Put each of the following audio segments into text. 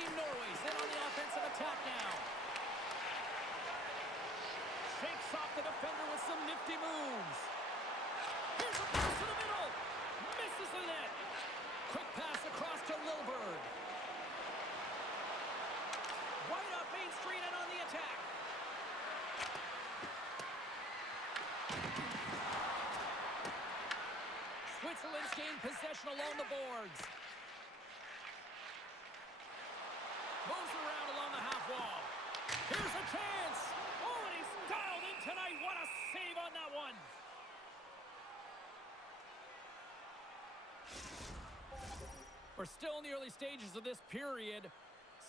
Team Norway's in on the offensive attack now. Shakes off the defender with some nifty moves. Here's a pass to the middle. Misses the net. Quick pass across to Lilburn. Right up Main Street and on the attack. Switzerland's gained possession along the boards. Moves around along the half wall. Here's a chance. Oh, and he's dialed in tonight. What a save on that one. We're still in the early stages of this period.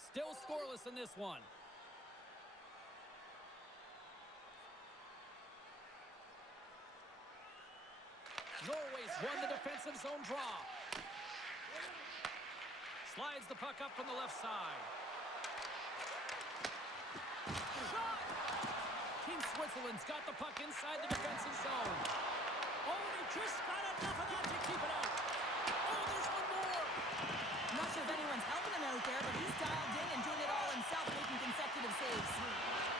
Still scoreless in this one. Norway's won the defensive zone draw. Slides the puck up from the left side. Shot! Team Switzerland's got the puck inside the defensive zone. Oh, and he just got enough of that to keep it out. Oh, there's one more. I'm not sure if anyone's helping him out there, but he's dialed in and doing it all himself, making consecutive saves.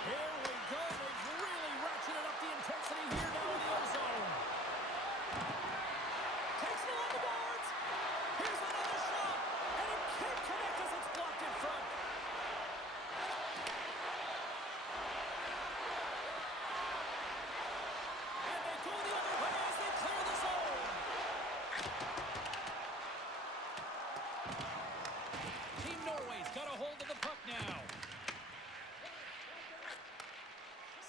Here we go. They've really ratcheted up the intensity here now in the O-zone. Takes it on the boards. Here's another shot. And it can't connect as it's blocked in front. And they go the other way as they clear the zone. Team Norway's got a hold of the puck now.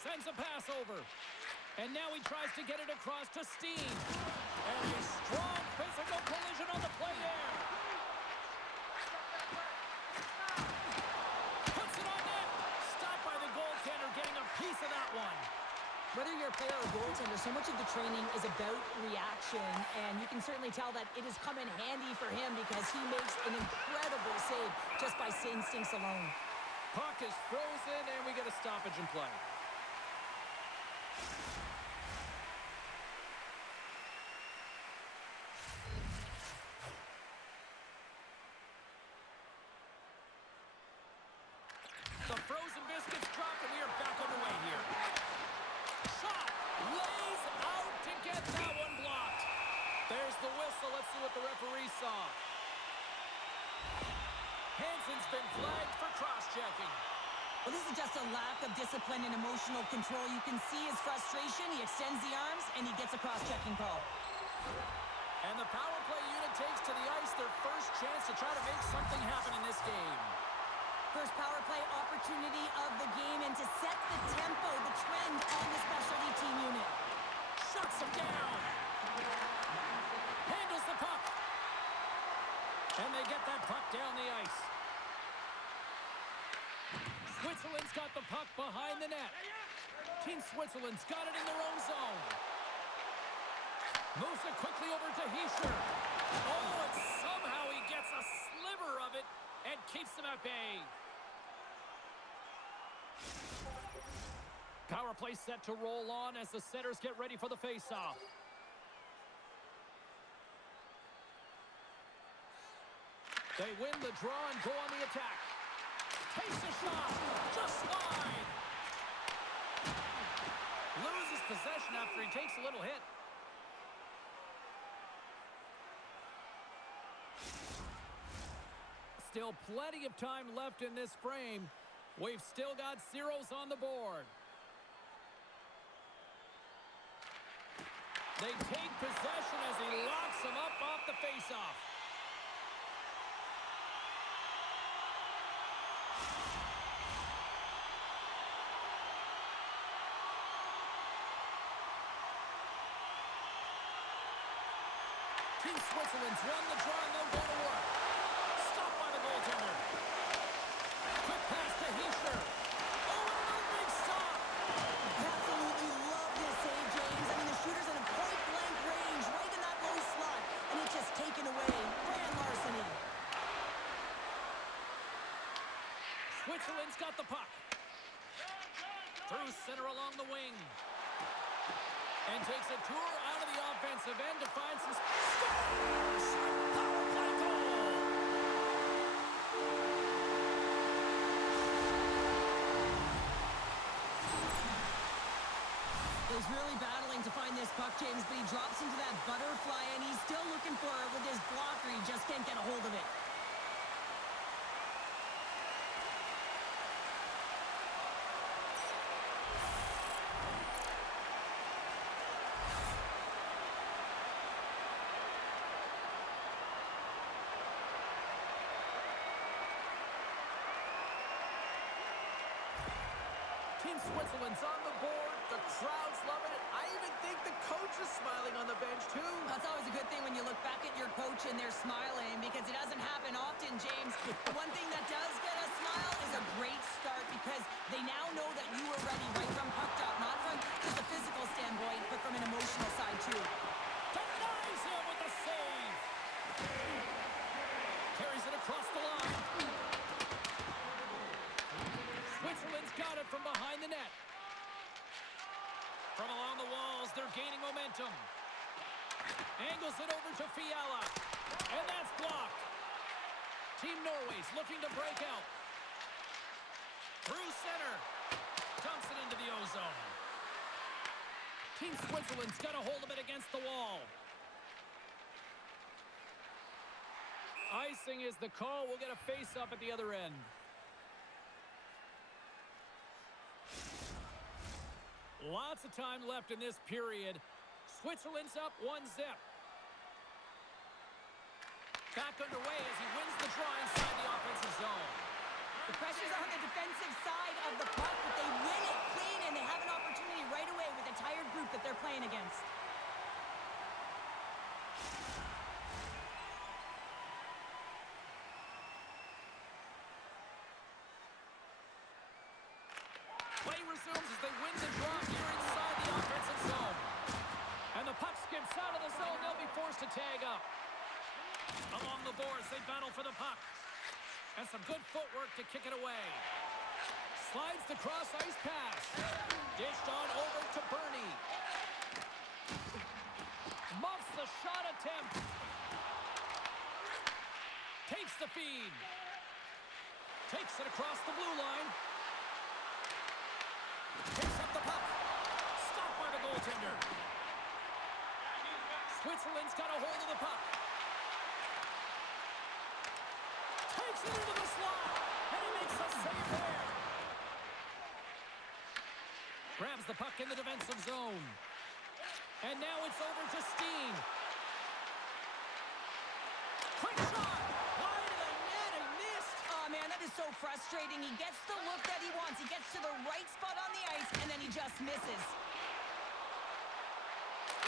Sends a pass over. And now he tries to get it across to Steen. And a strong physical collision on the play there. Puts it on net. Stopped by the goaltender, getting a piece of that one. Whether you're a player or goaltender, so much of the training is about reaction, and you can certainly tell that it has come in handy for him because he makes an incredible save just by instincts alone. Puck is frozen, and we get a stoppage in play. The frozen biscuits drop, and we are back on the way here. Shot! Lays out to get that one blocked. There's the whistle. Let's see what the referee saw. Hansen's been flagged for cross-checking. Well, this is just a lack of discipline and emotional control. You can see his frustration. He extends the arms, and he gets a cross-checking call. And the power play unit takes to the ice their first chance to try to make something happen in this game. First power play opportunity of the game, and to set the tempo, the trend on the specialty team unit. Shuts him down. Handles the puck. And they get that puck down the ice. Switzerland's got the puck behind the net. Team Switzerland's got it in their own zone. Moves it quickly over to Hischer. Oh, and somehow he gets a sliver of it and keeps them at bay. Power play set to roll on as the setters get ready for the faceoff. They win the draw and go on the attack. Takes a shot. Just wide. Loses possession after he takes a little hit. Still plenty of time left in this frame. We've still got zeros on the board. They take possession as he locks them up off the faceoff. Team Switzerland's won the draw and they'll go to work. Stopped by the goaltender. Quick pass to Hischer. Oh, and another big stop. Absolutely love this save, James. I mean, the shooter's in a point-blank range, right in that low slot, and it's just taken away. Grand larceny. Switzerland's got the puck. Through center along the wing. And takes a tour out of the offensive end to find some scores! Power play goal! really battling to find this puck, James, but he drops into that butterfly, and he's still looking for it with his blocker. He just can't get a hold of it. Team Switzerland's on the board. The crowd's loving it. I even think the coach is smiling on the bench, too. That's always a good thing when you look back at your coach and they're smiling, because it doesn't happen often, James. The one thing that does get a smile is a great start, because they now know that you were ready right from puck drop, not from just a physical standpoint, but from an emotional side, too. Denies him with the save. Carries it across the line. Switzerland's got it from behind the net. From along the walls, they're gaining momentum. Angles it over to Fiala. And that's blocked. Team Norway's looking to break out. Through center. Dumps it into the ozone. Team Switzerland's got a hold of it against the wall. Icing is the call. We'll get a face-up at the other end. Lots of time left in this period. Switzerland's up 1-0. Back underway as he wins the draw inside the offensive zone. The pressure's on the defensive side of the puck, but they win it clean, and they have an opportunity right away with a tired group that they're playing against. Play resumes as they win the draw here inside the offensive zone. And the puck skips out of the zone. They'll be forced to tag up. Along the boards, they battle for the puck. And some good footwork to kick it away. Slides the cross-ice pass. Dished on over to Bernie. Muffs the shot attempt. Takes the feed. Takes it across the blue line. Picks up the puck. Stopped by the goaltender. Switzerland's got a hold of the puck. Takes it into the slot. And he makes a save there. Grabs the puck in the defensive zone. And now it's over to Steen. Quick shot. Wide of the net and missed. Oh, man, that is so frustrating. He gets the look that he wants. He gets to the right spot on the ice, and then he just misses.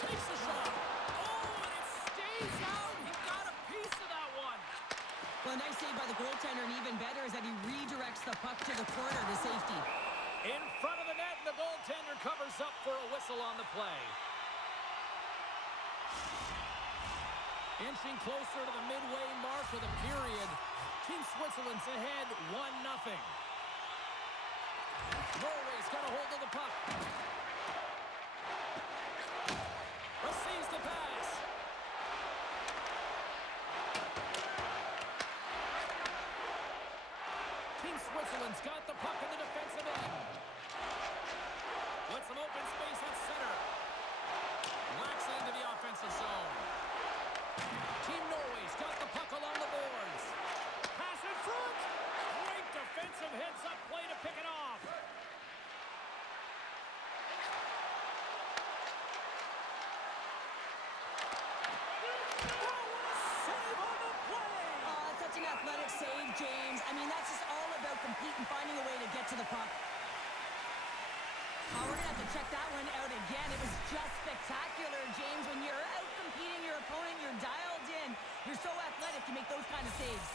Makes the shot. Oh, and it stays out. He got a piece of that one. Well, a nice save by the goaltender, and even better is that he redirects the puck to the corner to safety. In front of the net, and the goaltender covers up for a whistle on the play. Inching closer to the midway mark of the period. Team Switzerland's ahead 1-0. Norway's got a hold of the puck. Receives the pass. Team Switzerland's got the puck in the defensive end. With some open space at center. Whacks it into the offensive zone. Team Norway's got the puck along the boards. Pass in front. Great defensive heads-up play to pick it off. Oh, what a save on the play. Oh, such an athletic save, James. I mean, that's just all about competing, finding a way to get to the puck. Oh, we're going to have to check that one out again. It was just spectacular, James. When you're out competing your opponent, you're dialed in. You're so athletic to make those kind of saves.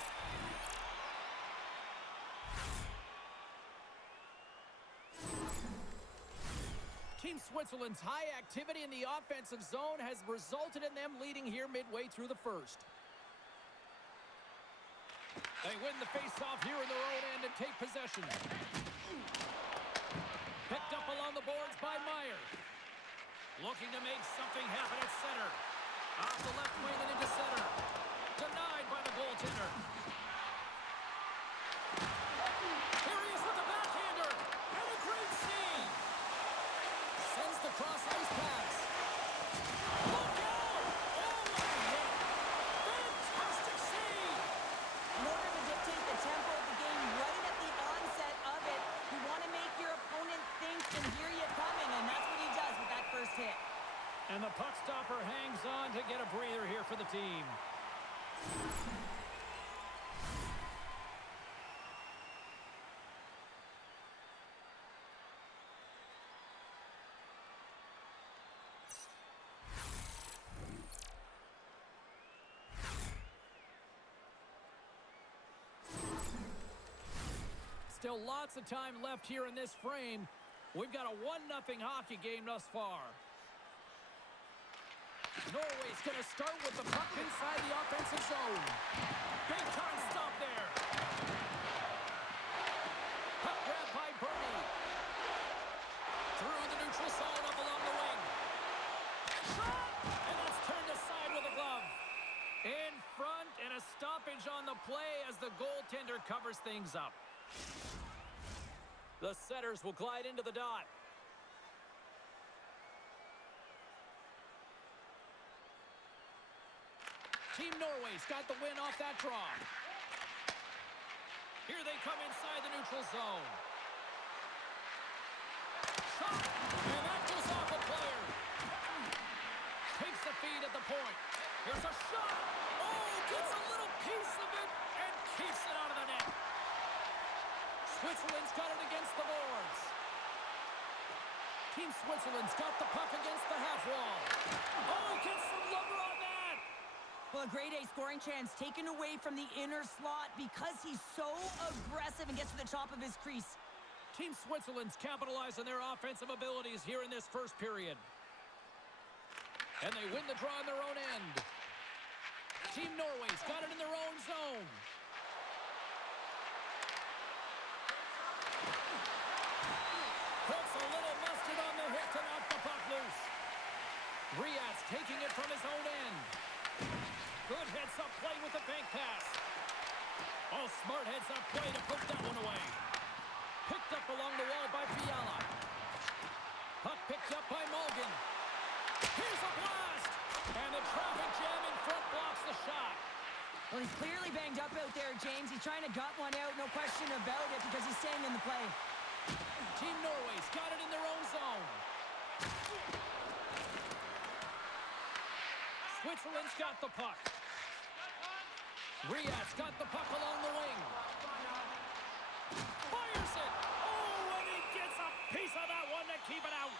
Team Switzerland's high activity in the offensive zone has resulted in them leading here midway through the first. They win the face-off here in their own end and take possession. Picked up along the boards by Meyer. Looking to make something happen at center. Off the left wing and into center. Denied by the goaltender. Here he is with the backhander. And a great save. Sends the cross ice team. Still lots of time left here in this frame. We've got a 1-0 hockey game thus far. Norway's going to start with the puck inside the offensive zone. Big time stop there. Puck grab by Bernie. Through the neutral zone up along the wing. Shot! And that's turned aside with a glove. In front, and a stoppage on the play as the goaltender covers things up. The setters will glide into the dot. Team Norway's got the win off that draw. Here they come inside the neutral zone. Shot! And that goes off a player. Takes the feed at the point. Here's a shot. Oh, gets a little piece of it and keeps it out of the net. Switzerland's got it against the boards. Team Switzerland's got the puck against the half wall. Oh, gets some lumber on that. Well, a grade A scoring chance taken away from the inner slot because he's so aggressive and gets to the top of his crease. Team Switzerland's capitalized on their offensive abilities here in this first period. And they win the draw on their own end. Team Norway's got it in their own zone. Puts a little mustard on the hit to knock the puck loose. Riat's taking it from his own end. Good heads-up play with the bank pass. Oh, smart heads-up play to put that one away. Picked up along the wall by Fiala. Puck picked up by Mulligan. Here's a blast! And the traffic jam in front blocks the shot. Well, he's clearly banged up out there, James. He's trying to gut one out, no question about it, because he's staying in the play. Team Norway's got it in their own zone. Switzerland's got the puck. Riat's got the puck along the wing. Fires it! Oh, and he gets a piece of that one to keep it out.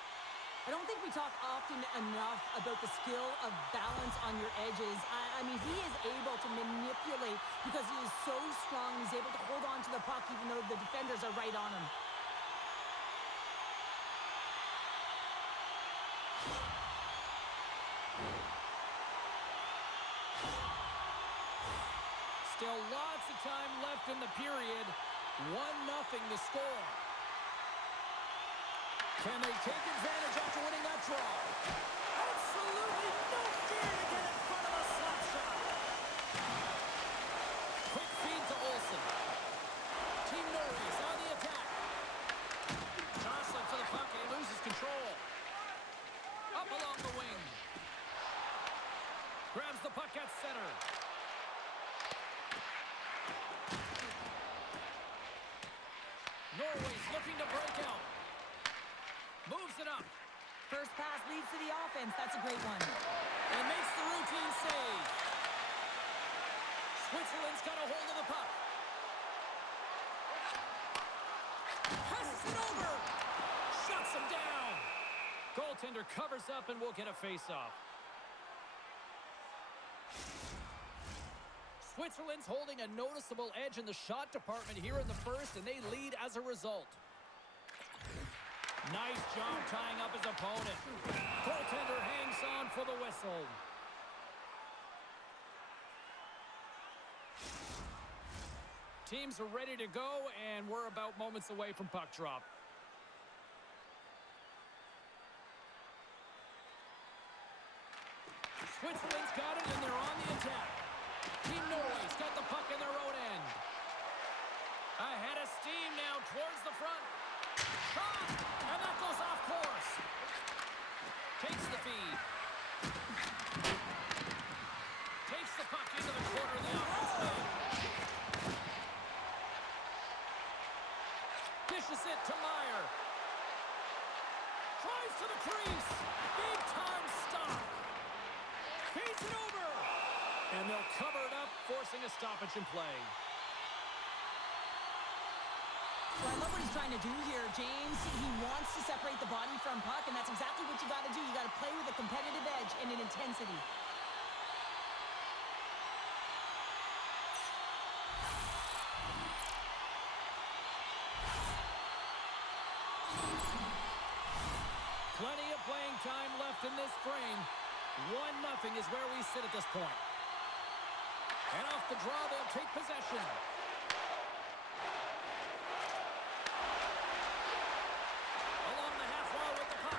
I don't think we talk often enough about the skill of balance on your edges. I mean, he is able to manipulate because he is so strong. He's able to hold on to the puck even though the defenders are right on him. Still lots of time left in the period. 1-0 the score. Can they take advantage after winning that draw? Absolutely no fear to get in front of a slap shot. Quick feed to Olsen. Team Norway's on the attack. Jostling for the puck and he loses control. Up along the wing. Grabs the puck at center. Norway's looking to break out. Moves it up. First pass leads to the offense. That's a great one. And makes the routine save. Switzerland's got a hold of the puck. Passes it over. Shuts him down. Goaltender covers up and will get a face-off. Switzerland's holding a noticeable edge in the shot department here in the first, and they lead as a result. Nice job tying up his opponent. Goaltender hangs on for the whistle. Teams are ready to go, and we're about moments away from puck drop. Switzerland's got it, and they're on the attack. Team Norway's got the puck in their own end. Ahead of steam now towards the front. Shot! And that goes off course. Takes the feed. Takes the puck into the corner of the offensive end. Dishes it to Meyer. Drives to the crease. Big time stop. Feeds it over. a stoppage in play. Well, I love what he's trying to do here, James. He wants to separate the body from puck, and that's exactly what you got to do. You got to play with a competitive edge and an intensity. Plenty of playing time left in this frame. 1-0 is where we sit at this point. And off the draw, they'll take possession. Along the half wall with the puck.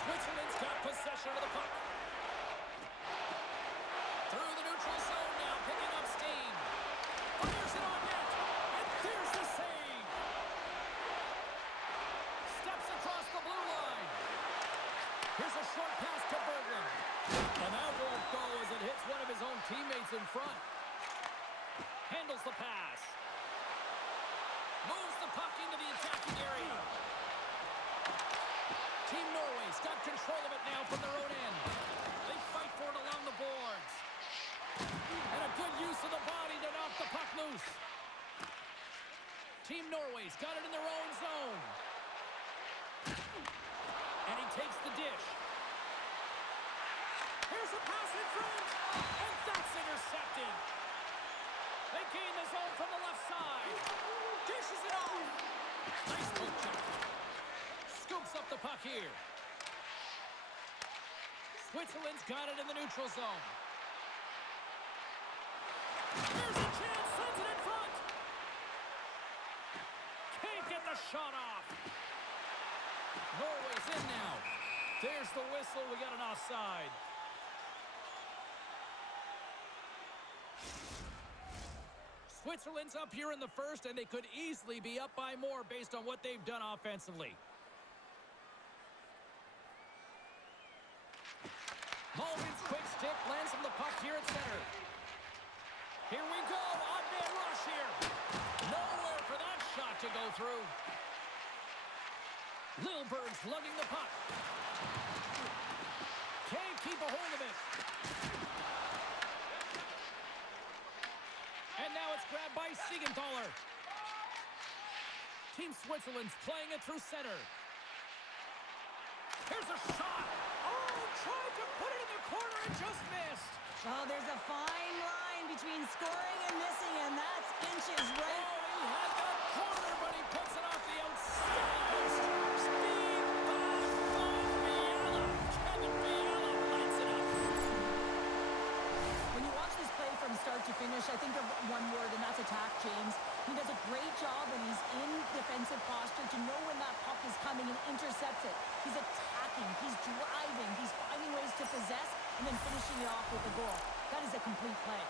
Switzerland's got possession of the puck. Through the neutral zone now, picking up steam. Fires it on net. And there's the save. Steps across the blue line. Here's a short pass to Berglund. And that won't go as it hits one of his own teammates in front. Handles the pass. Moves the puck into the attacking area. Team Norway's got control of it now from their own end. They fight for it along the boards. And a good use of the body to knock the puck loose. Team Norway's got it in their own zone. And he takes the dish. Here's a pass in front. And that's intercepted. They gain the zone from the left side. Dishes it off. Nice poke check. Scoops up the puck here. Switzerland's got it in the neutral zone. Here's a chance. Sends it in front. Can't get the shot off. Norway's in now. There's the whistle. We got an offside. Switzerland's up here in the first, and they could easily be up by more based on what they've done offensively. Mulvin's quick stick lands him the puck here at center. Here we go. Odd man rush here. Nowhere for that shot to go through. Lilberg's lugging the puck. Can't keep a hold of it. And now it's grabbed by Siegenthaler. Team Switzerland's playing it through center. Here's a shot. Oh, tried to put it in the corner and just missed. Oh, there's a fine line between scoring and missing, and that's inches right. Oh, he had that corner, but he puts it off the outside post. Speed, fast, fun, Fiala. Kevin Fiala lights it up. When you watch this play from start to finish, I think of one word, and that's attack, James. He does a great job when he's in defensive posture to know when that puck is coming and intercepts it. He's attacking, he's driving, he's finding ways to possess, and then finishing it off with a goal. That is a complete play.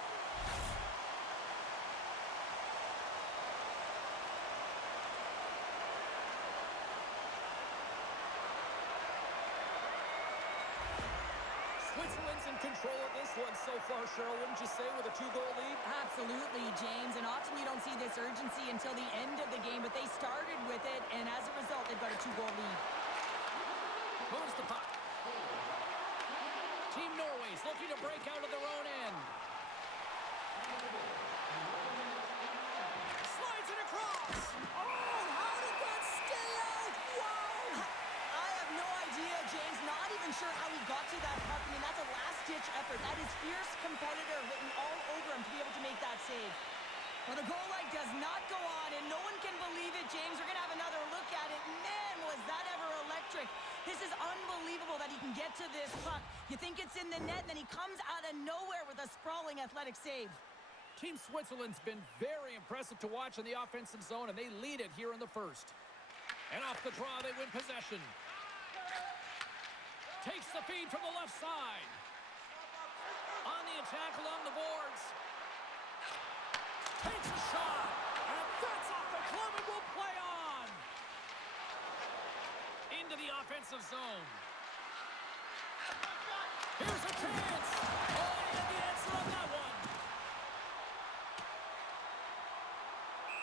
Switzerland's in control of this one so far, Cheryl, wouldn't you say, with a 2-goal lead? Absolutely, James, and often you don't see this urgency until the end of the game, but they started with it, and as a result, they've got a 2-goal lead. Moves the puck. Team Norway's looking to break out of their own end. Slides it across. Oh, how did that stay out? Wow! I have no idea, James. Not even sure how he got to that puck. I mean, that's a last-ditch effort. That is fierce competitor written all over him to be able to make that save. Well, the goal light does not go on, and no one can believe it, James. We're going to have another look at it. Man, was that ever electric. This is unbelievable that he can get to this puck. You think it's in the net, and then he comes out of nowhere with a sprawling athletic save. Team Switzerland's been very impressive to watch in the offensive zone, and they lead it here in the first. And off the draw, they win possession. Takes the feed from the left side. On the attack along the boards. Takes a shot. And that's off the glove and will play on. Into the offensive zone. Here's a chance. Oh, and the answer on that one.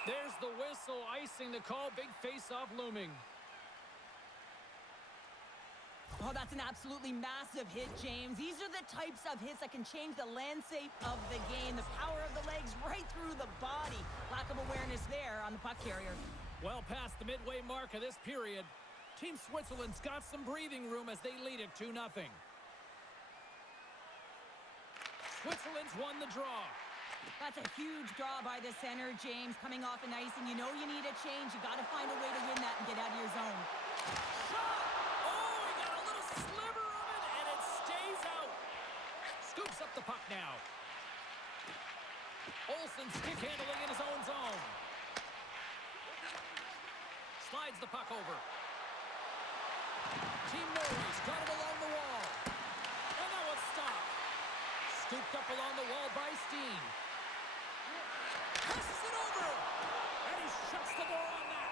There's the whistle, icing the call. Big face-off looming. Oh, that's an absolutely massive hit, James. These are the types of hits that can change the landscape of the game. The power of the legs right through the body. Lack of awareness there on the puck carrier. Well past the midway mark of this period, Team Switzerland's got some breathing room as they lead it 2-0. Switzerland's won the draw. That's a huge draw by the center, James, coming off an ice, and you know you need a change. You got to find a way to win that and get out of your zone. Shot! Oh, he got a little sliver of it, and it stays out. Scoops up the puck now. Olsen stick handling in his own zone. Slides the puck over. Team Norway's got it along the wall. And that one's stopped. Scooped up along the wall by Steen. Passes it over. And he shuts the door on that.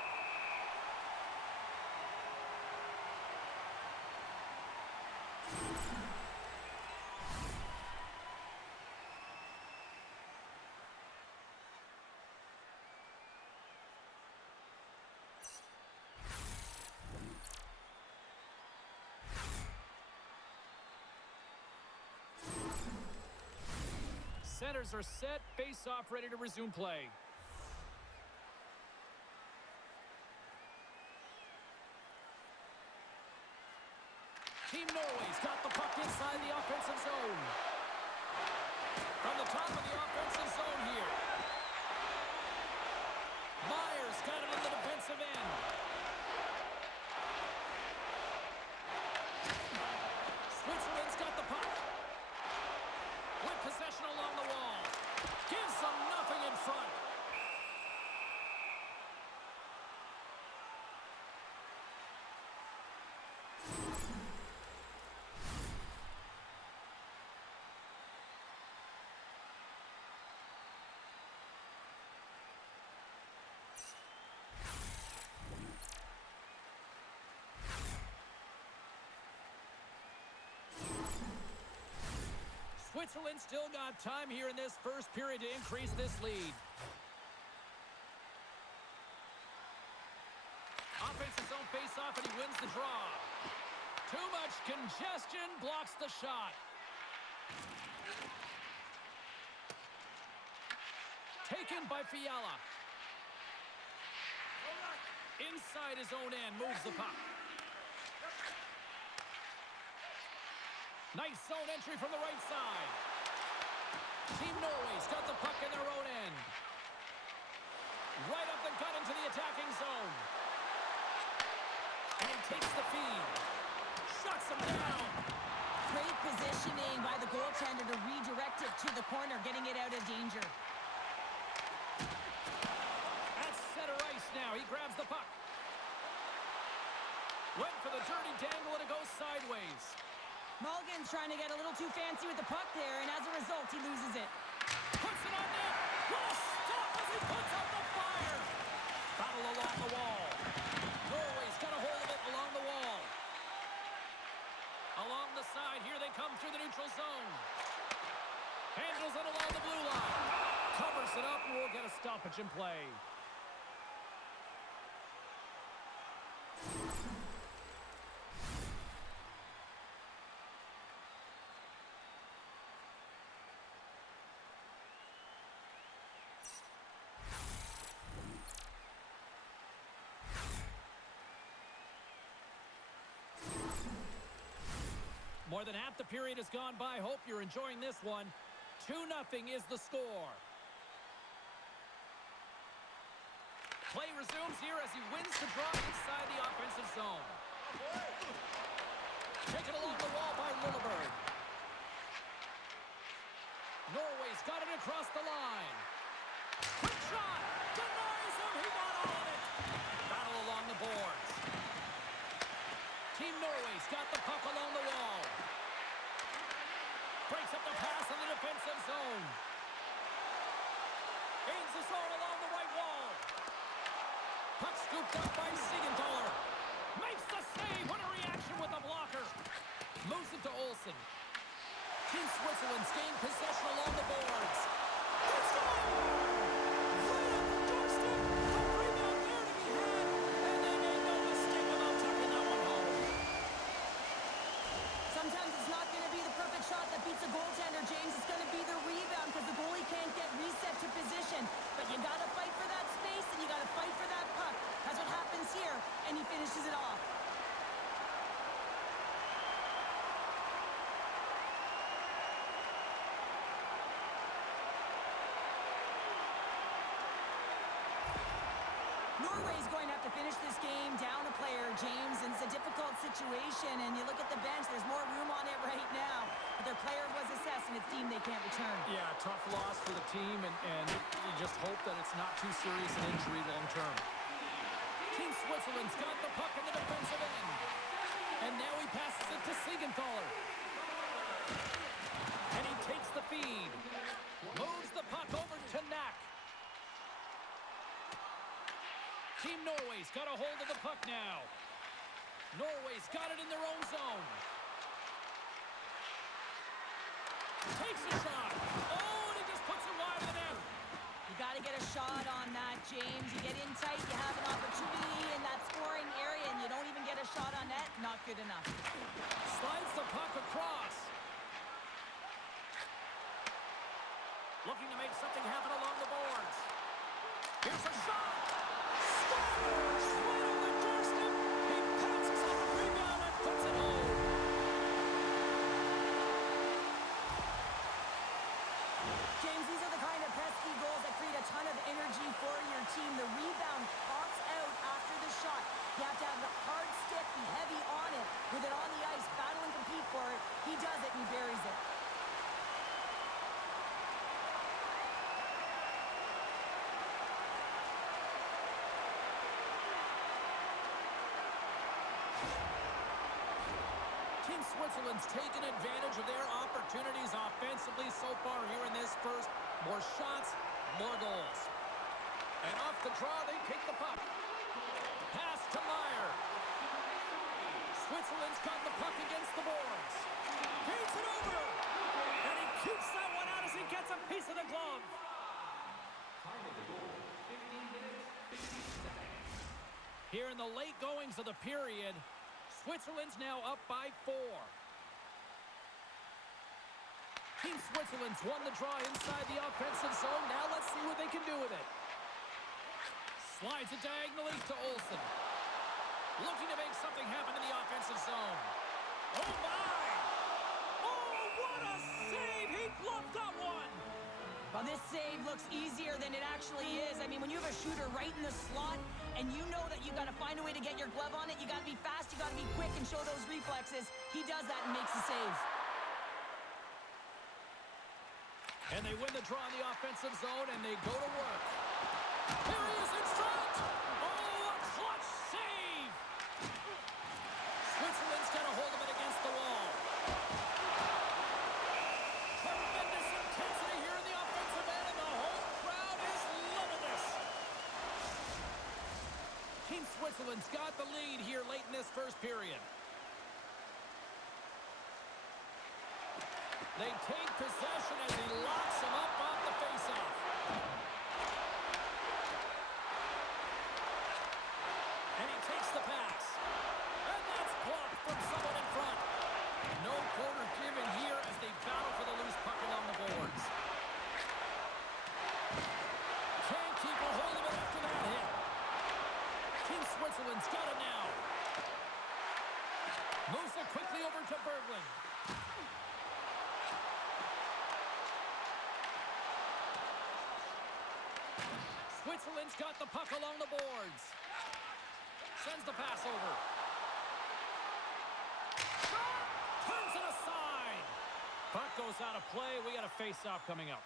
Centers are set, face-off ready to resume play. Team Norway's got the puck inside the offensive zone. From the top of the offensive zone here. Myers got it in the defensive end. Switzerland's got the puck. With possession along the wall. Gives them nothing in front. Switzerland still got time here in this first period to increase this lead. Offensive zone face-off, and he wins the draw. Too much congestion, blocks the shot. Taken by Fiala. Inside his own end, moves the puck. Nice zone entry from the right side. Team Norway's got the puck in their own end. Right up the gut into the attacking zone. And he takes the feed. Shuts him down. Great positioning by the goaltender to redirect it to the corner, getting it out of danger. At center ice now. He grabs the puck. Went for the dirty dangle, and it goes sideways. Mulligan's trying to get a little too fancy with the puck there, and as a result, he loses it. Puts it on net. Will stop as he puts out the fire. Battle along the wall. Norway's got a hold of it along the wall. Along the side, here they come through the neutral zone. Handles it along the blue line. Covers it up, and we'll get a stoppage in play. More than half the period has gone by. Hope you're enjoying this one. 2-0 is the score. Play resumes here as he wins the draw inside the offensive zone. Taken along the wall by Lilleberg. Norway's got it across the line. Quick shot! Denies him! He got all of it! Battle along the boards. Team Norway's got the puck along the wall. Breaks up the pass in the defensive zone. Gains the zone along the right wall. Puck scooped up by Siegenthaler. Makes the save. What a reaction with the blocker. Moves it to Olsen. Team Switzerland's gained possession along the boards. Let's go! Right on the doorstep. A rebound there to be had. And they made no mistake about tucking that one home. Norway's going to have to finish this game down a player, James, and it's a difficult situation. And you look at the bench, there's more room on it right now. But their player was assessed, and it's deemed they can't return. Yeah, tough loss for the team, and you just hope that it's not too serious an injury long term. Team Switzerland's got the puck in the defensive end. And now he passes it to Siegenthaler. And he takes the feed. Moves the puck over to Knack. Team Norway's got a hold of the puck now. Norway's got it in their own zone. Takes a shot. Oh, and he just puts it wide of the net. You got to get a shot on that, James. You get in tight, you have an opportunity in that scoring area, and you don't even get a shot on net. Not good enough. Slides the puck across. Looking to make something happen along the boards. Here's a shot. Scores! Right on the doorstep. He pounces on the rebound and puts it home. James, these are the kind of pesky goals that create a ton of energy for your team. The rebound pops out after the shot. You have to have the hard stick, be heavy on it, with it on the ice, battle and compete for it. He does it, and he buries it. Team Switzerland's taken advantage of their opportunities offensively so far here in this first. More shots, more goals. And off the draw, they take the puck. Pass to Meyer. Switzerland's got the puck against the boards. Feeds it over. And he keeps that one out as he gets a piece of the glove. Here in the late goings of the period, Switzerland's now up by 4. Team Switzerland's won the draw inside the offensive zone. Now let's see what they can do with it. Slides it diagonally to Olsen. Looking to make something happen in the offensive zone. Oh, my! Oh, what a save! He bluffed that one! Well, this save looks easier than it actually is. I mean, when you have a shooter right in the slot and you know that you got to find a way to get your glove on it, you got to be fast, you got to be quick and show those reflexes. He does that and makes the save. And they win the draw in the offensive zone, and they go to work. Here he is in front! Oh, a clutch save! Switzerland's got a hold of it against the wall. Tremendous intensity here in the offensive end, and the whole crowd is loving this. Team Switzerland's got the lead here late in this first period. They take possession as he locks him up off the faceoff. And he takes the pass. And that's blocked from someone in front. No quarter given here as they battle for the loose puck along the boards. Can't keep a hold of it after that hit. Team Switzerland's got it now. Moves it quickly over to Berglund. Switzerland's got the puck along the boards. Sends the pass over. Shot! Turns it aside. Puck goes out of play. We got a face-off coming up.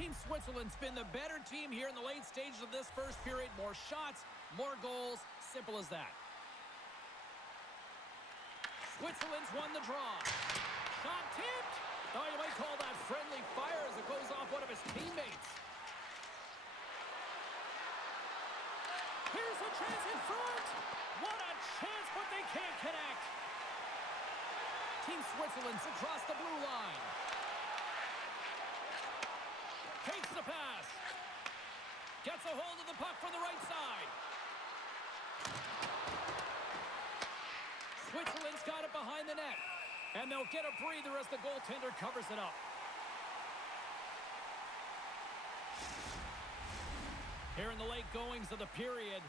Team Switzerland's been the better team here in the late stages of this first period. More shots, more goals. Simple as that. Switzerland's won the draw. Shot tipped. Oh, you might call that friendly fire as it goes off one of his teammates. Here's a chance in front. What a chance, but they can't connect. Team Switzerland's across the blue line. Takes the pass. Gets a hold of the puck from the right side. Switzerland's got it behind the net. And they'll get a breather as the goaltender covers it up. Here in the late goings of the period,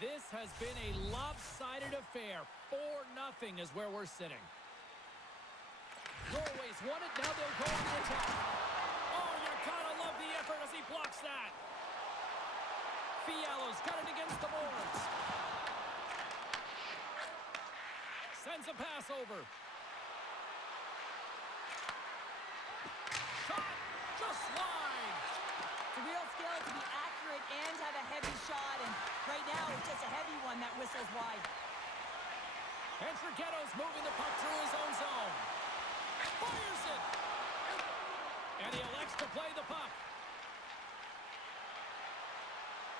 this has been a lopsided affair. 4-0 is where we're sitting. Norway's won it. Now they'll go on the attack. Oh, you gotta love the effort as he blocks that. Fialo's got it against the boards. Sends a pass over. Shot just wide. It's a real skill to be accurate and have a heavy shot, and right now it's just a heavy one that whistles wide. And Trighetto's moving the puck through his own zone. Fires it. And he elects to play the puck.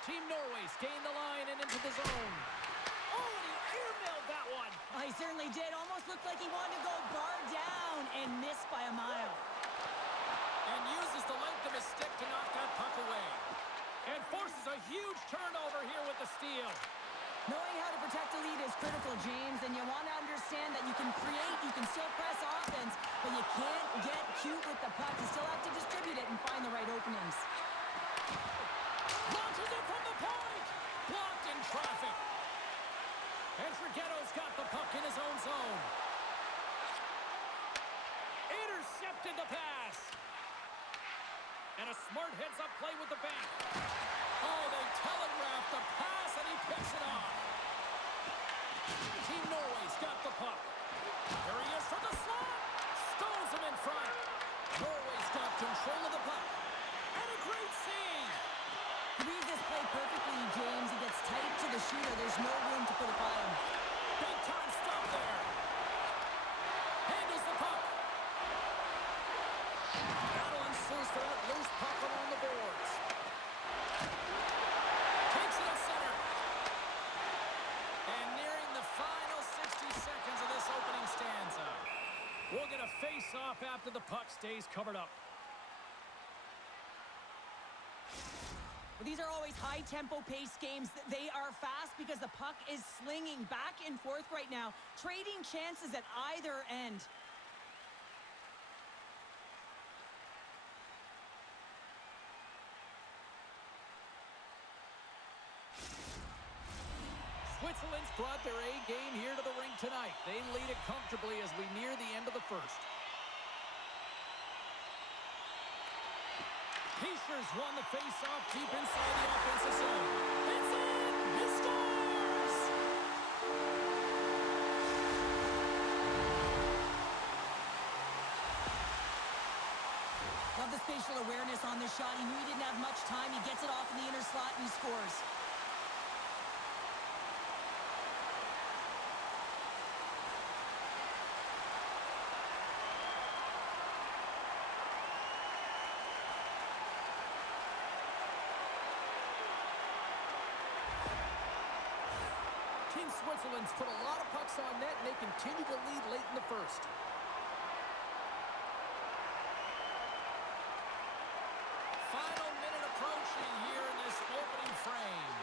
Team Norway's gained the line and into the zone. Oh, and he air-mailed that one. Oh, he certainly did. Almost looked like he wanted to go bar down and miss by a mile. And uses the length of his stick to knock that puck away. And forces a huge turnover here with the steal. Knowing how to protect a lead is critical, James, and you want to understand that you can create, you can still press offense, but you can't get cute with the puck. You still have to distribute it and find the right openings. Launches it from the point. Blocked in traffic. And Trighetto's got the puck in his own zone. Intercepted the pass. And a smart heads-up play with the bank. Oh, they telegraphed the pass, and he picks it off. Team Norway's got the puck. There he is for the slot. Stones him in front. Norway's got control of the puck. And a great save. He reads this play perfectly, James. He gets tight to the shooter. There's no room to put it by him. Big time stop there. Handles the puck. Battle ensues for that loose puck along the boards. Takes it to center. And nearing the final 60 seconds of this opening stanza. We'll get a face-off after the puck stays covered up. These are always high-tempo pace games. They are fast because the puck is slinging back and forth right now, trading chances at either end. Switzerland's brought their A game here to the rink tonight. They lead it comfortably as we near the end of the first. Heischer's won the face-off deep inside the offensive zone. It's in! He scores! Love the spatial awareness on this shot. He knew he didn't have much time. He gets it off in the inner slot and he scores. Team Switzerland's put a lot of pucks on net, and they continue to lead late in the first. Final minute approaching here in this opening frame.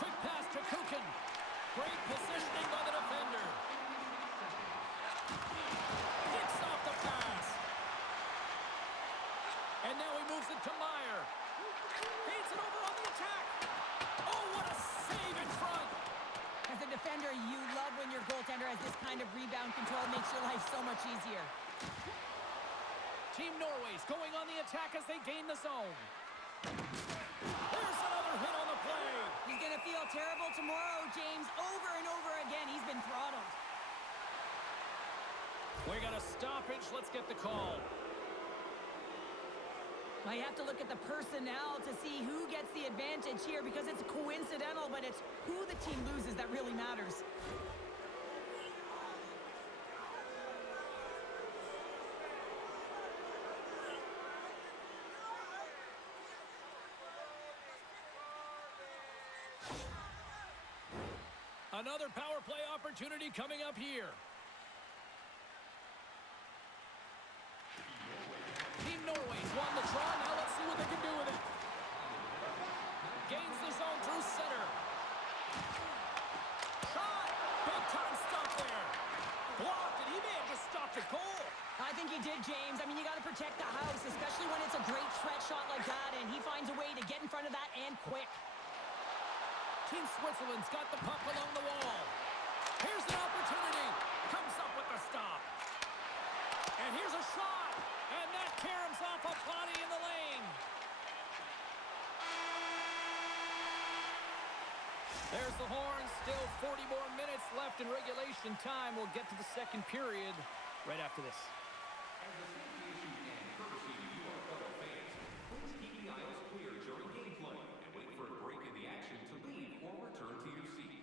Quick pass to Kukin. Great positioning by the defender. Picks off the pass. And now he moves it to Meyer. Feeds it over on the attack. Oh, what a save in front. As a defender, you love when your goaltender has this kind of rebound control. Makes your life so much easier. Team Norway's going on the attack as they gain the zone. There's another hit on the play. He's going to feel terrible tomorrow, James. Over and over again, he's been throttled. We got a stoppage. Let's get the call. Now you have to look at the personnel to see who gets the advantage here because it's coincidental, but it's who the team loses that really matters. Another power play opportunity coming up here. Team Norway's won the draw. Now let's see what they can do with it. Gains the zone through center. Shot! Big time stop there. Blocked, and he may have just stopped a goal. I think he did, James. I mean, you got to protect the house, especially when it's a great threat shot like that, and he finds a way to get in front of that and quick. Team Switzerland's got the puck along the wall. Here's an opportunity. Comes up with the stop. And here's a shot. And that caroms off a body in the lane. There's the horn. Still 40 more minutes left in regulation time. We'll get to the second period right after this. As a sanitation and courtesy to you, our fellow fans, please keep the aisles clear during gameplay and wait for a break in the action to leave or return to your seat.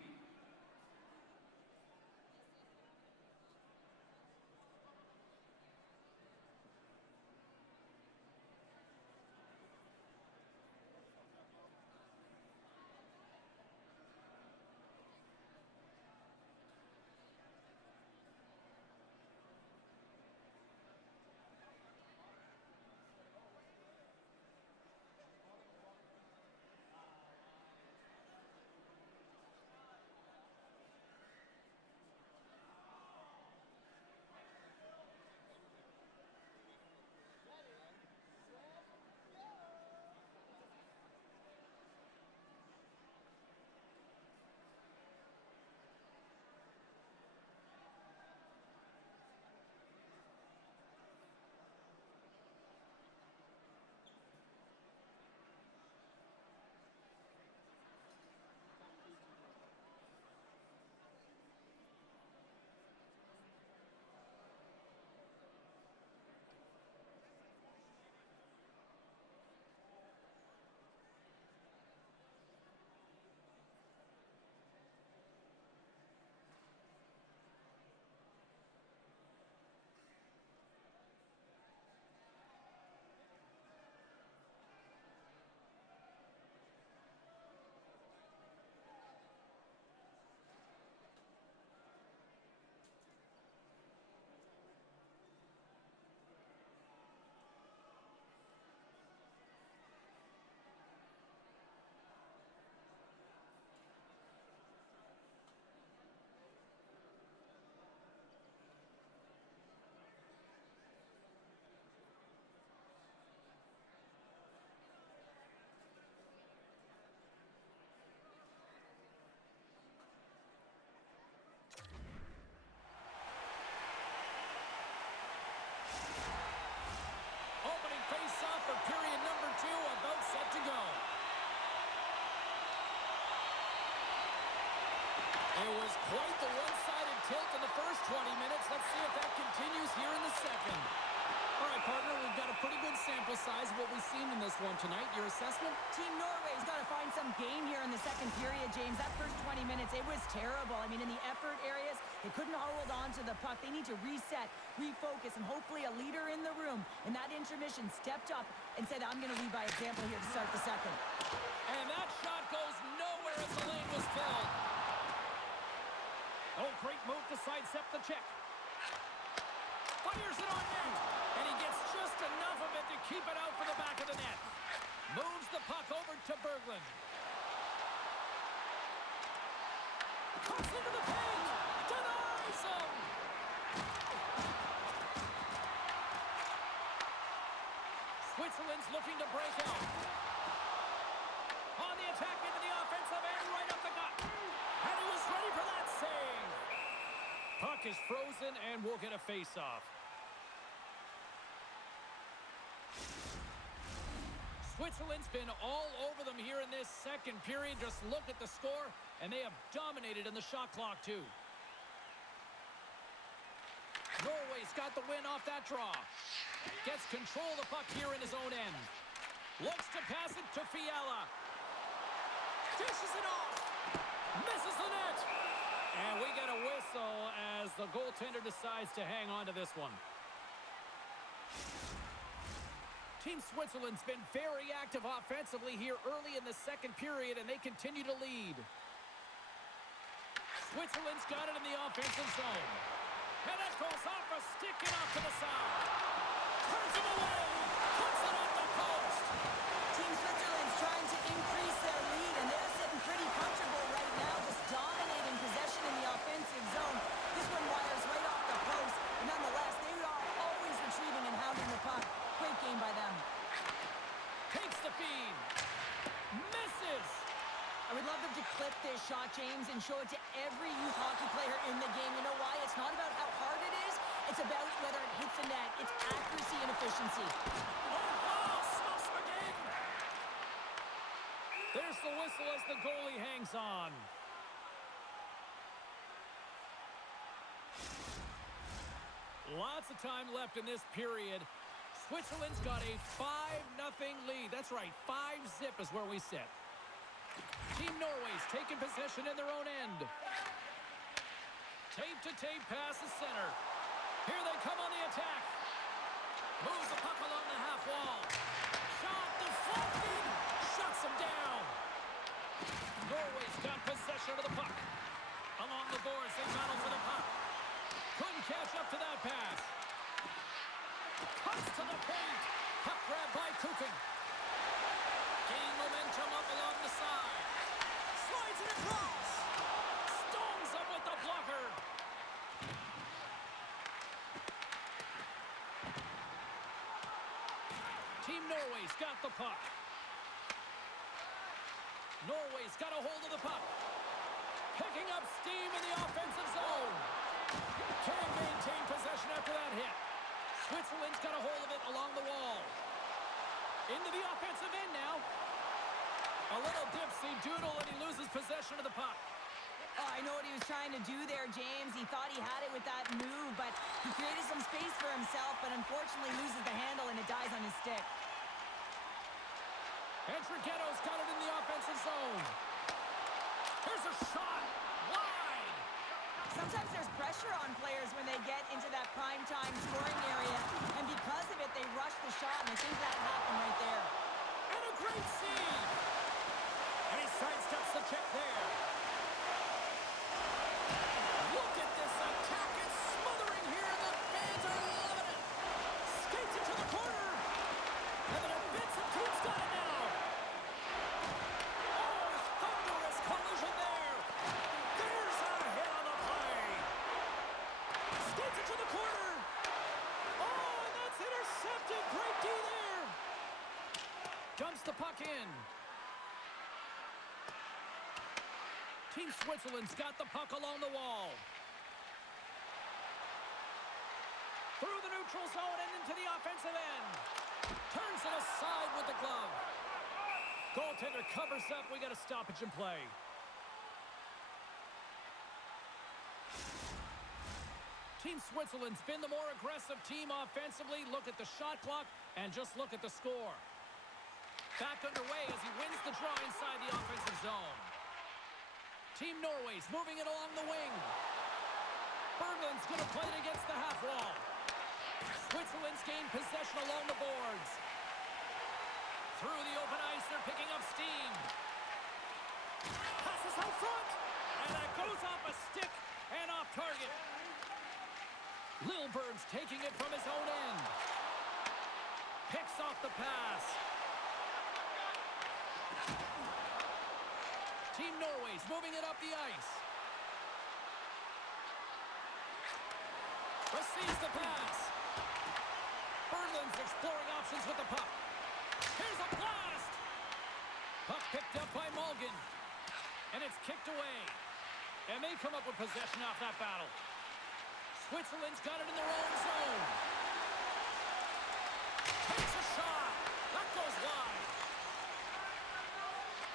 It was quite the one-sided tilt in the first 20 minutes. Let's see if that continues here in the second. All right, partner, we've got a pretty good sample size of what we've seen in this one tonight. Your assessment? Team Norway's got to find some game here in the second period, James. That first 20 minutes, it was terrible. I mean, in the effort areas, they couldn't hold on to the puck. They need to reset, refocus, and hopefully a leader in the room in that intermission stepped up and said, I'm going to lead by example here to start the second. And that shot goes nowhere as the lane was filled. Oh, great move to sidestep the check. Fires it on net. And he gets just enough of it to keep it out for the back of the net. Moves the puck over to Berglund. Cuts into the paint. Denies him. Switzerland's looking to break out. On the attack into the offensive end, right up the gut. And he was ready for that save. Puck is frozen, and we'll get a face-off. Switzerland's been all over them here in this second period. Just look at the score, and they have dominated in the shot clock, too. Norway's got the win off that draw. Gets control of the puck here in his own end. Looks to pass it to Fiala. Dishes it off. Misses the net. And we get a whistle as the goaltender decides to hang on to this one. Team Switzerland's been very active offensively here early in the second period, and they continue to lead. Switzerland's got it in the offensive zone. And that goes off a stick and off to the side. Turns him away. Puts it off the post. Team Switzerland's trying to increase their lead, and they're sitting pretty comfortable right now, just dominating possession in the offensive zone. This one wires right off the post, but nonetheless, they are always retrieving and hounding the puck. Great game by them. Takes the feed. Misses. I would love them to clip this shot, James, and show it to every youth hockey player in the game. You know why? It's not about how hard it is. It's about whether it hits the net. It's accuracy and efficiency. Oh, stops him again. There's the whistle as the goalie hangs on. Lots of time left in this period. Switzerland's got a 5-0 lead. That's right, 5-zip is where we sit. Team Norway's taking possession in their own end. Tape-to-tape pass is center. Here they come on the attack. Moves the puck along the half wall. Shot deflected. Shuts him down. Norway's got possession of the puck. Along the boards, they battle for the puck. Couldn't catch up to that pass. Cuts to the paint. Puck grab by Kukin. Gain momentum up along the side. Slides it across. Stones him with the blocker. Team Norway's got the puck. Norway's got a hold of the puck. Picking up steam in the offensive zone. Can't maintain possession after that hit. Switzerland's got a hold of it along the wall. Into the offensive end now. A little dipsy doodle and he loses possession of the puck. Oh, I know what he was trying to do there, James. He thought he had it with that move, but he created some space for himself, but unfortunately loses the handle and it dies on his stick. Entrigetto's got it in the offensive zone. Here's a shot. Wide. Sometimes there's pressure on players when they get into that prime-time scoring area, and because of it, they rush the shot, and I think that happened right there. And a great save. And he sidesteps the check there. Look at this attack. It's smothering here, and the fans are loving it. Skates it to the corner. And the defensive team's got it now. Oh, thunderous collision there. There's a hit on the play. Skates it to the corner. Oh, and that's intercepted. Great D there. Dumps the puck in. Team Switzerland's got the puck along the wall. Through the neutral zone and into the offensive end. Turns it aside with the glove. Goaltender covers up. We got a stoppage in play. Team Switzerland's been the more aggressive team offensively. Look at the shot clock and just look at the score. Back underway as he wins the draw inside the offensive zone. Team Norway's moving it along the wing. Berglund's going to play it against the half wall. Switzerland's gained possession along the boards. Through the open ice, they're picking up steam. Passes out front. And that goes off a stick and off target. Lilberg's taking it from his own end. Picks off the pass. Team Norway's moving it up the ice. Receives the pass. Berglund's exploring options with the puck. Here's a blast. Puck picked up by Malgin. And it's kicked away. And they come up with possession off that battle. Switzerland's got it in their own zone. Takes a shot. That goes wide.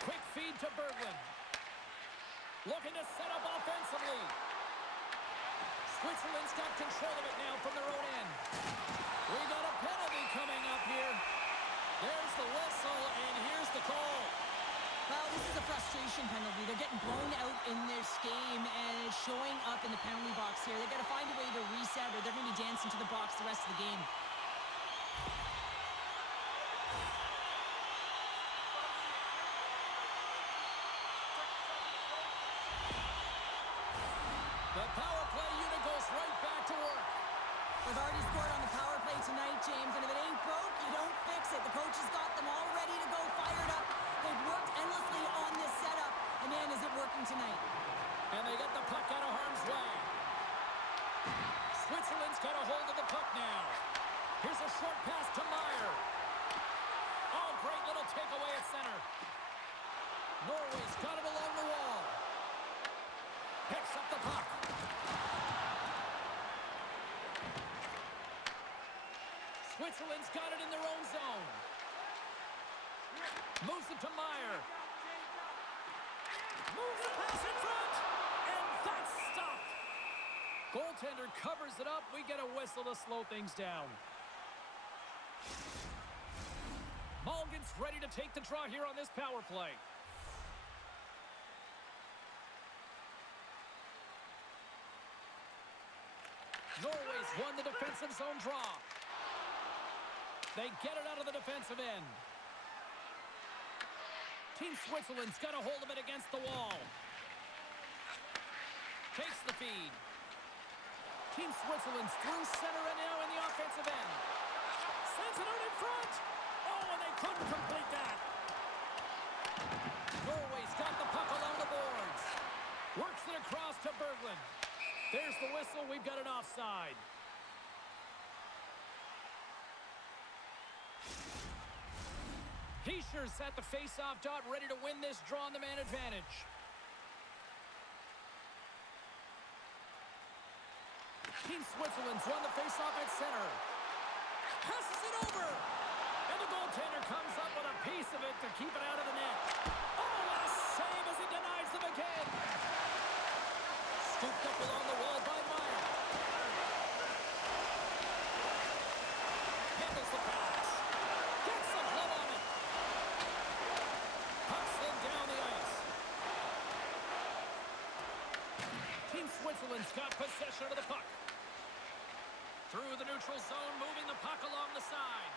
Quick feed to Berglund. Looking to set up offensively. Switzerland's got control of it now from their own end. We got a penalty coming up here. There's the whistle, and here's the call. Well, this is a frustration penalty. They're getting blown out in this game, and it's showing up in the penalty box here. They've got to find a way to reset, or they're going to be dancing to the box the rest of the game. The power play unit goes right back to work. They've already scored on the power play tonight, James, and if it ain't broke, you don't fix it. The coach has got them all ready to go, fired up. They've worked endlessly on this setup, and man, is it working tonight. And they get the puck out of harm's way. Switzerland's got a hold of the puck now. Here's a short pass to Meyer. Oh, great little takeaway at center. Norway's got it along the wall. Picks up the puck. Switzerland's got it in their own zone. Moves it to Meyer. Moves the pass in front. And that's stopped. Goaltender covers it up. We get a whistle to slow things down. Mulligan's ready to take the draw here on this power play. Norway's won the defensive zone draw. They get it out of the defensive end. Team Switzerland's got a hold of it against the wall. Takes the feed. Team Switzerland's through center and now in the offensive end. Sends it out in front. Oh, and they couldn't complete that. Norway's got the puck along the boards. Works it across to Berglund. There's the whistle. We've got an offside. Heischer's at the face-off dot, ready to win this draw on the man advantage. Team Switzerland's won the face-off at center. Passes it over. And the goaltender comes up with a piece of it to keep it out of the net. Oh, what a save as he denies them again. Scooped up along the wall by Meyer. Handles the pass. Gets the glove on it. Puck slid down the ice. Team Switzerland's got possession of the puck. Through the neutral zone, moving the puck along the side.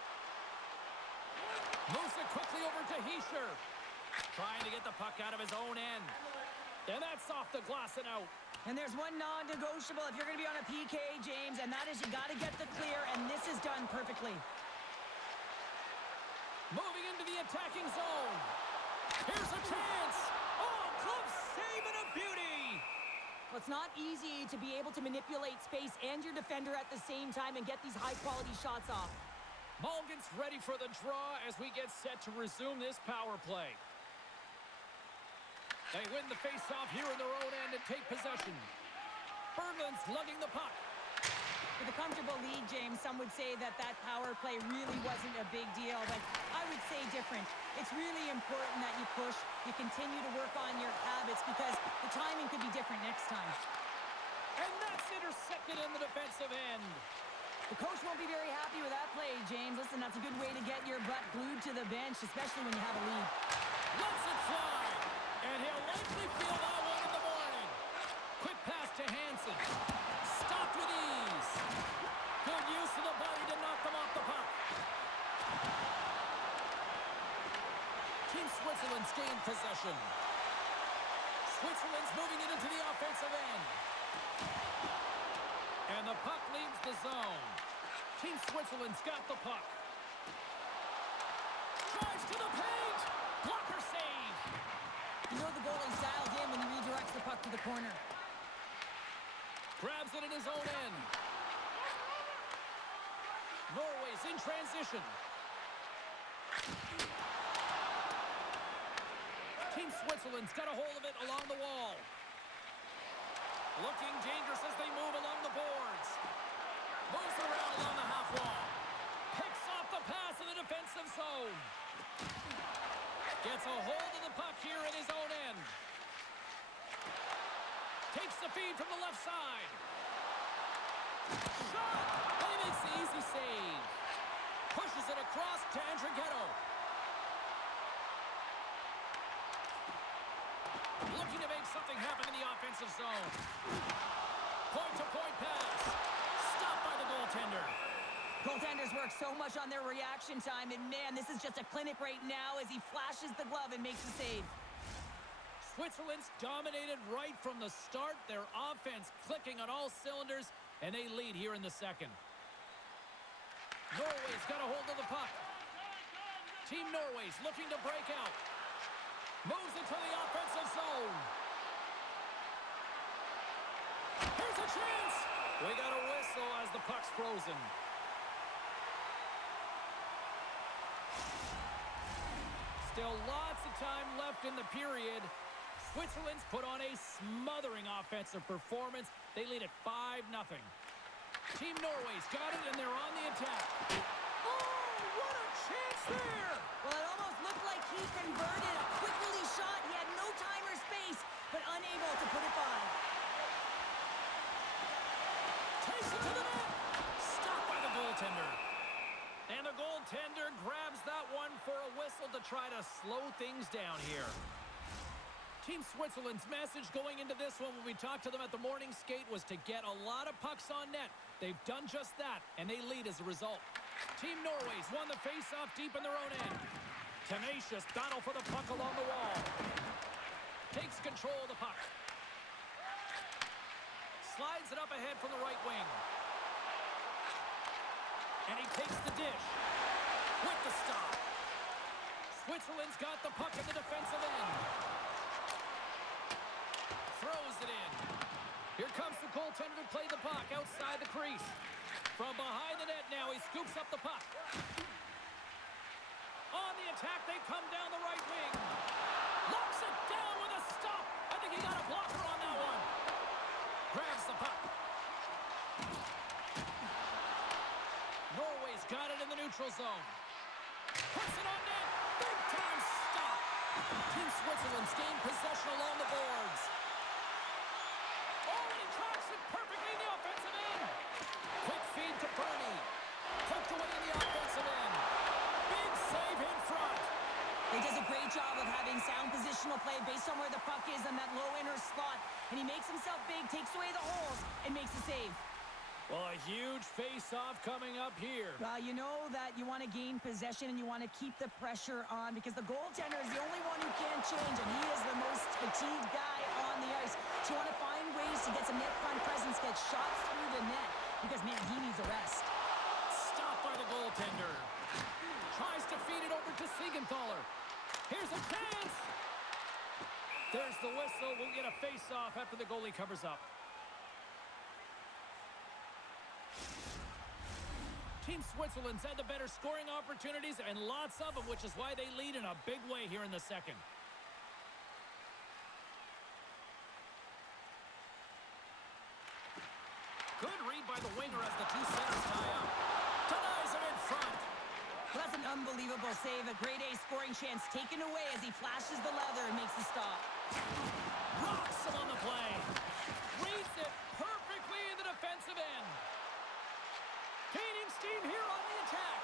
Moves it quickly over to Hischier. Trying to get the puck out of his own end. And that's off the glass and out. And there's one non-negotiable if you're going to be on a PK, James, and that is you got to get the clear, and this is done perfectly. Moving into the attacking zone. Here's a chance. Oh, glove save and a beauty. Well, it's not easy to be able to manipulate space and your defender at the same time and get these high-quality shots off. Mulligan's ready for the draw as we get set to resume this power play. They win the face-off here in their own end and take possession. Berglund's lugging the puck. With a comfortable lead, James, some would say that power play really wasn't a big deal, but I would say different. It's really important that you push, you continue to work on your habits because the timing could be different next time. And that's intercepted in the defensive end. The coach won't be very happy with that play, James. Listen, that's a good way to get your butt glued to the bench, especially when you have a lead. Lets it fly. And he'll likely feel that one in the morning. Quick pass to Hansen. Stopped with ease. Good use of the body to knock them off the puck. Team Switzerland's gained possession. Switzerland's moving it into the offensive end. And the puck leaves the zone. Team Switzerland's got the puck. Drives to the paint. Blocker save. You know the goalie's dialed in when he redirects the puck to the corner. Grabs it in his own end. Norway's in transition. Team Switzerland's got a hold of it along the wall. Looking dangerous as they move along the boards. Moves around along the half wall. Picks off the pass in the defensive zone. Gets a hold of the puck here in his own end. Takes the feed from the left side. Shot! And he makes the easy save. Pushes it across to Andrighetto. Looking to make something happen in the offensive zone. Point-to-point pass. Stopped by the goaltender. Goaltenders work so much on their reaction time, and man, this is just a clinic right now as he flashes the glove and makes the save. Switzerland's dominated right from the start. Their offense clicking on all cylinders, and they lead here in the second. Norway's got a hold of the puck. Team Norway's looking to break out. Moves into the offensive zone. Here's a chance. We got a whistle as the puck's frozen. Still lots of time left in the period. Switzerland's put on a smothering offensive performance. They lead at 5-0. Team Norway's got it, and they're on the attack. Oh, what a chance there! Well, it almost looked like he converted a quick release shot. He had no time or space, but unable to put it by. And the goaltender grabs that one for a whistle to try to slow things down here. Team Switzerland's message going into this one when we talked to them at the morning skate was to get a lot of pucks on net. They've done just that, and they lead as a result. Team Norway's won the face-off deep in their own end. Tenacious battle for the puck along the wall. Takes control of the puck. Slides it up ahead from the right wing. And he takes the dish with the stop. Switzerland's got the puck in the defensive end. Throws it in. Here comes the goaltender to play the puck outside the crease. From behind the net now, he scoops up the puck. On the attack, they come down the right wing. Locks it down with a stop. I think he got a blocker on that one. Grabs the puck. Norway's got it in the neutral zone. Puts it on net. Big time stop. Team Switzerland's gained possession along the boards. Oh, and he tracks it perfectly in the offensive end. Quick feed to Bernie. Poked away in the offensive end. Big save in front. He does a great job of having sound positional play based on where the puck is in that low inner slot. And he makes himself big, takes away the holes, and makes a save. Well, a huge face-off coming up here. Well, you know that you want to gain possession and you want to keep the pressure on because the goaltender is the only one who can't change, and he is the most fatigued guy on the ice. So you want to find ways to get some net front presence, get shots through the net because, man, he needs a rest. Stopped by the goaltender. Tries to feed it over to Siegenthaler. Here's a chance. There's the whistle. We'll get a face-off after the goalie covers up. Team Switzerland's had the better scoring opportunities and lots of them, which is why they lead in a big way here in the second. Good read by the winger as the two centers tie up. Denies it in front. Well, that's an unbelievable save. A grade A scoring chance taken away as he flashes the leather and makes the stop. Rocks him on the play. Reads it perfectly in the defensive end. Gaining steam here on the attack.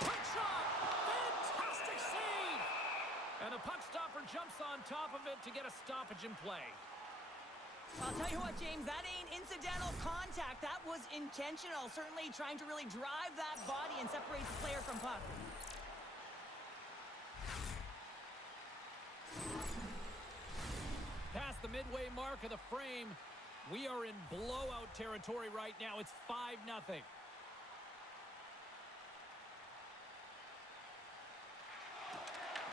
Quick shot. Fantastic save. And the puck stopper jumps on top of it to get a stoppage in play. I'll tell you what, James, that ain't incidental contact. That was intentional. Certainly trying to really drive that body and separate the player from puck. Past the midway mark of the frame, we are in blowout territory right now. It's 5-0.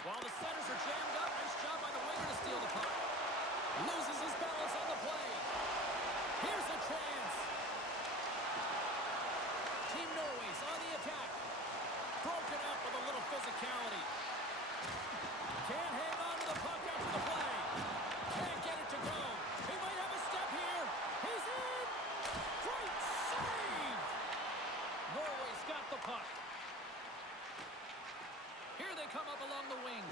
While the centers are jammed up, nice job by the winger to steal the puck. Loses his balance on the play. Here's a chance. Team Norway's on the attack. Broken up with a little physicality. Can't hang on to the puck after the play. Can't get it to go. He might have a step here. He's in. Great save. Norway's got the puck. Here they come up along the wing.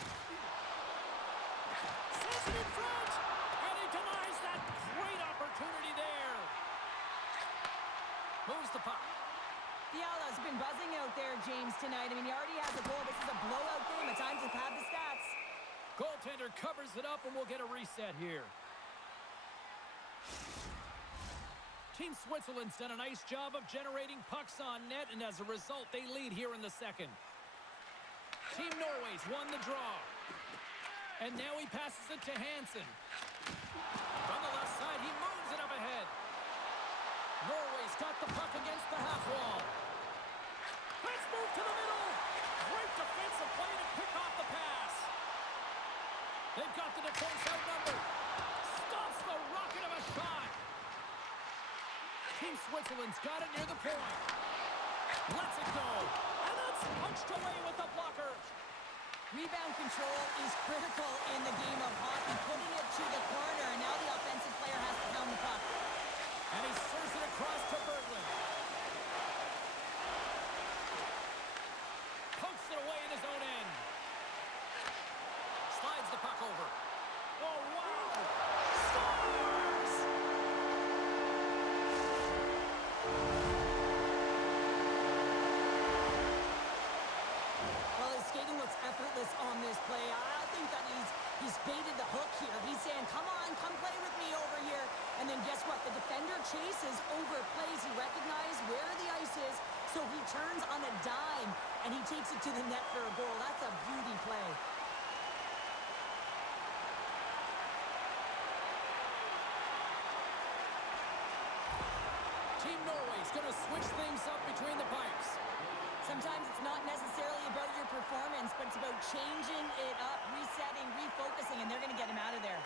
Sends it in front. And he denies that great opportunity there. Moves the puck. Fiala's been buzzing out there, James, tonight. I mean, he already has a goal. This is a blowout game. At times, to pad the stats. Goaltender covers it up, and we'll get a reset here. Team Switzerland's done a nice job of generating pucks on net, and as a result, they lead here in the second. Team Norway's won the draw. And now he passes it to Hansen. From the left side, he moves it up ahead. Norway's got the puck against the half wall. Let's move to the middle. Great defensive play to pick off the pass. They've got the defense outnumbered. Stops the rocket of a shot. Team Switzerland's got it near the point. Lets it go. And that's punched away with the blocker. Rebound control is critical in the game of hockey. Putting it to the corner, and now the offensive player has to pound the puck. And he serves it across to Berglund. Pokes it away in his own end. Slides the puck over. Oh, wow! Scores! chases, overplays. He recognized where the ice is, so he turns on a dime, and he takes it to the net for a goal. That's a beauty play. Team Norway's going to switch things up between the pipes. Sometimes it's not necessarily about your performance, but it's about changing it up, resetting, refocusing, and they're going to get him out of there.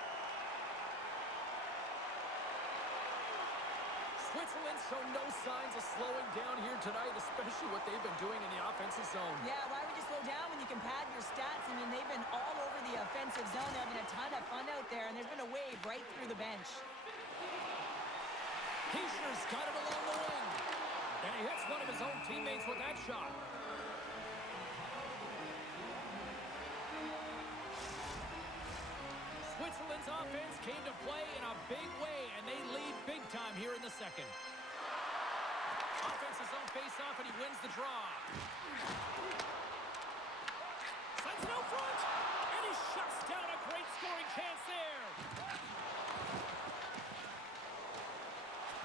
Switzerland show no signs of slowing down here tonight, especially what they've been doing in the offensive zone. Yeah, why would you slow down when you can pad your stats? I mean, they've been all over the offensive zone. They're having a ton of fun out there, and there's been a wave right through the bench. Heischer's got it along the wing. And he hits one of his own teammates with that shot. Switzerland's offense came to play in a big way, and they lead big time here in the second. Offensive zone face-off, and he wins the draw. Sends it out front, and he shuts down a great scoring chance there.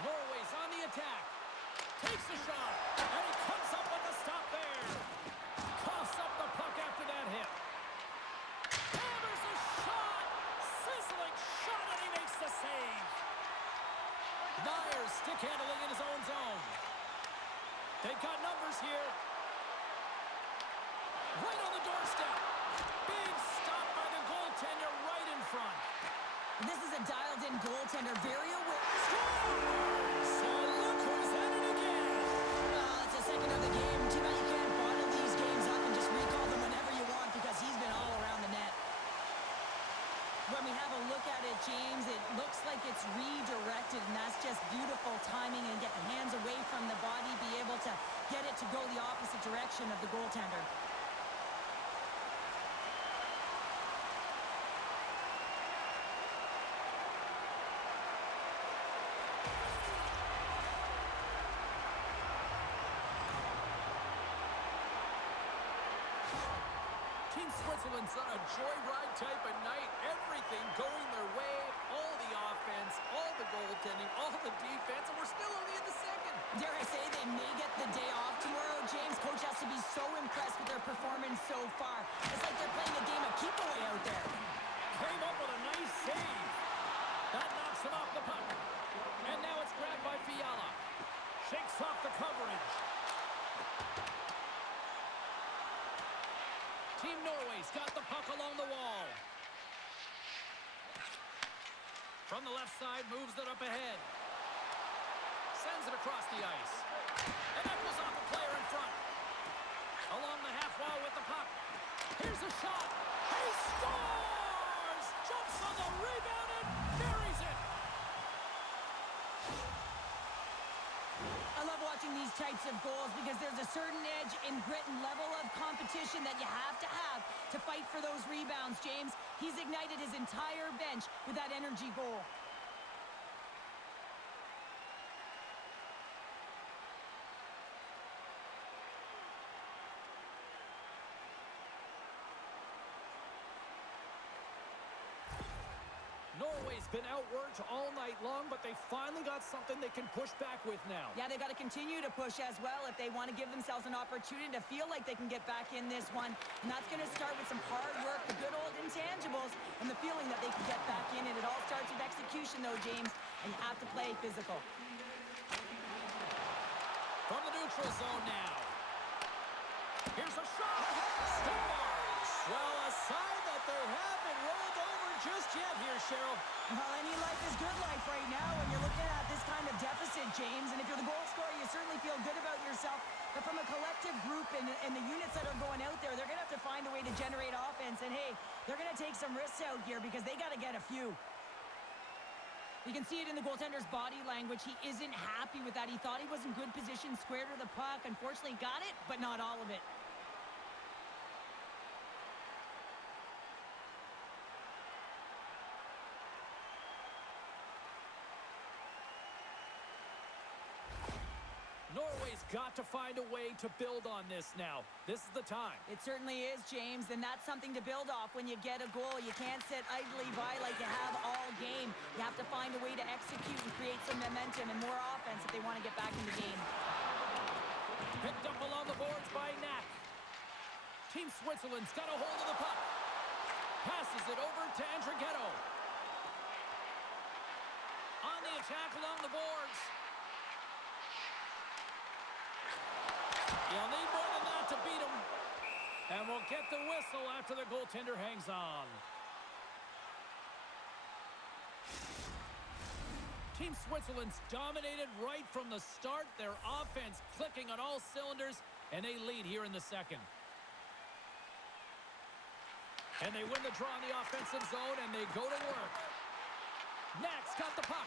Norway's on the attack. Takes a shot, and he comes up with the stop there. Coughs up the puck after that hit. Hammers a shot. Sizzling shot, and he makes the save. Myers stick handling in his own zone. They've got numbers here. Right on the doorstep. Big stop by the goaltender right in front. This is a dialed-in goaltender, very aware. Scores! And look who's at it again. Well, it's the second of the game. Too bad you can't bottle these games up and just recall them whenever you want because he's been all around the net. When we have a look at it, James, it looks like it's redirected, and that's just beautiful timing and get the hands away from the body, be able to get it to go the opposite direction of the goaltender. Team Switzerland's on a joyride type of night. Everything going their way. All the offense, all the goaltending, all the defense, and we're still only in the second. Dare I say they may get the day off tomorrow, James. Coach has to be so impressed with their performance so far. It's like they're playing a game of keep away out there. Came up with a nice save. That knocks him off the puck. And now it's grabbed by Fiala. Shakes off the coverage. Team Norway's got the puck along the wall. From the left side, moves it up ahead. Sends it across the ice. And that goes off a player in front. Along the half wall with the puck. Here's a shot. He scores! Jumps on the rebound and buries it. I love watching these types of goals because there's a certain edge in grit and level of competition that you have to fight for those rebounds, James. He's ignited his entire bench with that energy goal. Norway's been outworked all night long, but they finally got something they can push back with now. Yeah, they got to continue to push as well if they want to give themselves an opportunity to feel like they can get back in this one. And that's going to start with some hard work, the good old intangibles, and the feeling that they can get back in. And it all starts with execution, though, James, and you have to play physical. From the neutral zone now. Here's a shot. Scores! Well, a sign that they haven't rolled over just yet here, Cheryl. Well, any life is good life right now when you're looking at this kind of deficit, James. And if you're the goal scorer, you certainly feel good about yourself. But from a collective group and the units that are going out there, they're going to have to find a way to generate offense. And, hey, they're going to take some risks out here because they got to get a few. You can see it in the goaltender's body language. He isn't happy with that. He thought he was in good position, square to the puck. Unfortunately, got it, but not all of it. Norway's got to find a way to build on this now. This is the time. It certainly is, James, and that's something to build off when you get a goal. You can't sit idly by like you have all game. You have to find a way to execute and create some momentum and more offense if they want to get back in the game. Picked up along the boards by Knack. Team Switzerland's got a hold of the puck. Passes it over to Andrighetto. On the attack along the boards. You'll need more than that to beat him. And we'll get the whistle after the goaltender hangs on. Team Switzerland's dominated right from the start. Their offense clicking on all cylinders, and they lead here in the second. And they win the draw in the offensive zone, and they go to work. Next, got the puck.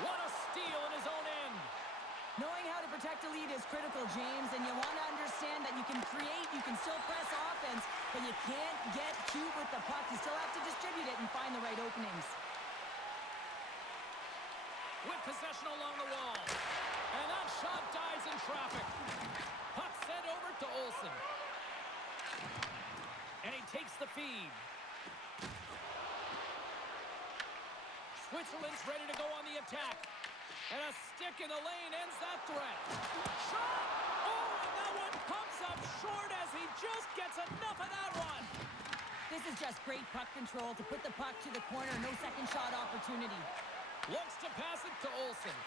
What a steal in his own end. Knowing how to protect a lead is critical, James, and you want to understand that you can create, you can still press offense, but you can't get cute with the puck. You still have to distribute it and find the right openings. With possession along the wall. And that shot dies in traffic. Puck sent over to Olsen. And he takes the feed. Switzerland's ready to go on the attack. And a stick in the lane ends that threat. Shot! Oh, and that one comes up short as he just gets enough of that one. This is just great puck control to put the puck to the corner. No second shot opportunity. Looks to pass it to Olsen.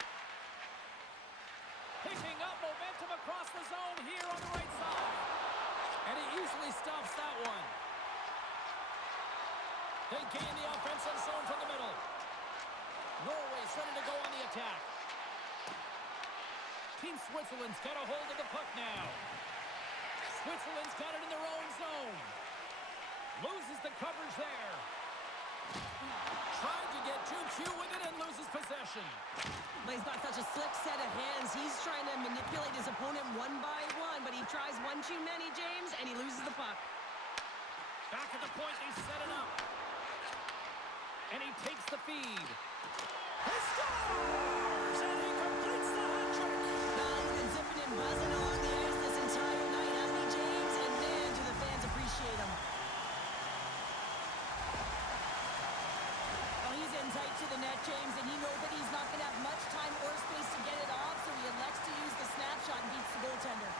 Picking up momentum across the zone here on the right side. And he easily stops that one. They gain the offensive zone from the middle. Norway's ready to go on the attack. Team Switzerland's got a hold of the puck now. Switzerland's got it in their own zone. Loses the coverage there. Trying to get too cute with it and loses possession. But he's got such a slick set of hands. He's trying to manipulate his opponent one by one, but he tries one too many, James, and he loses the puck. Back at the point, they set it up. And he takes the feed. He scores! And he completes the hat trick. Now he's been zipping and buzzing along the ice this entire night, hasn't he, James? And man, do the fans appreciate him. Well, he's in tight to the net, James, and he knows that he's not going to have much time or space to get it off, so he elects to use the snapshot and beats the goaltender.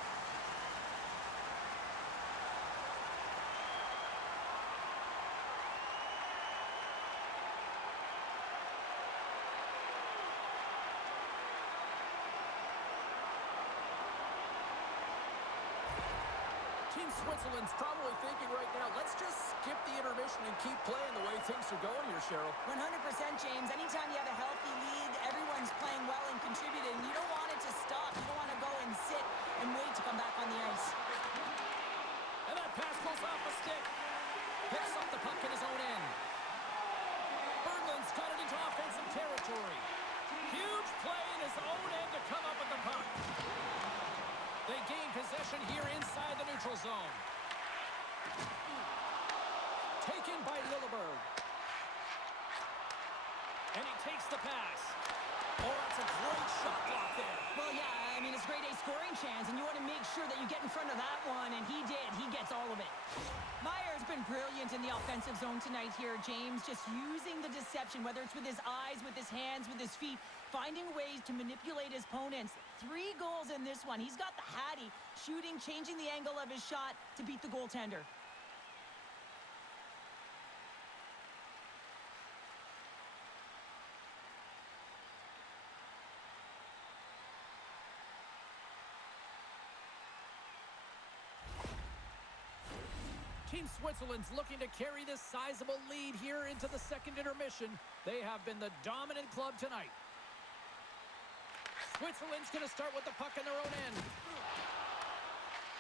Team Switzerland's probably thinking right now, let's just skip the intermission and keep playing the way things are going here, Cheryl. 100%, James. Anytime you have a healthy lead, everyone's playing well and contributing. You don't want it to stop. You don't want to go and sit and wait to come back on the ice. And that pass goes off a stick. Picks up the puck in his own end. Berglund's got it into offensive territory. Huge play in his own end to come up with the puck. They gain possession here inside the neutral zone. Taken by Lilleberg. And he takes the pass. Oh, that's a great shot block there. Well, yeah, I mean, it's grade A scoring chance, and you want to make sure that you get in front of that one, and he did. He gets all of it. Meyer's been brilliant in the offensive zone tonight here, James, just using the deception, whether it's with his eyes, with his hands, with his feet, finding ways to manipulate his opponents. 3 goals in this one. He's got the hattie, shooting, changing the angle of his shot to beat the goaltender. Team Switzerland's looking to carry this sizable lead here into the second intermission. They have been the dominant club tonight. Switzerland's going to start with the puck in their own end.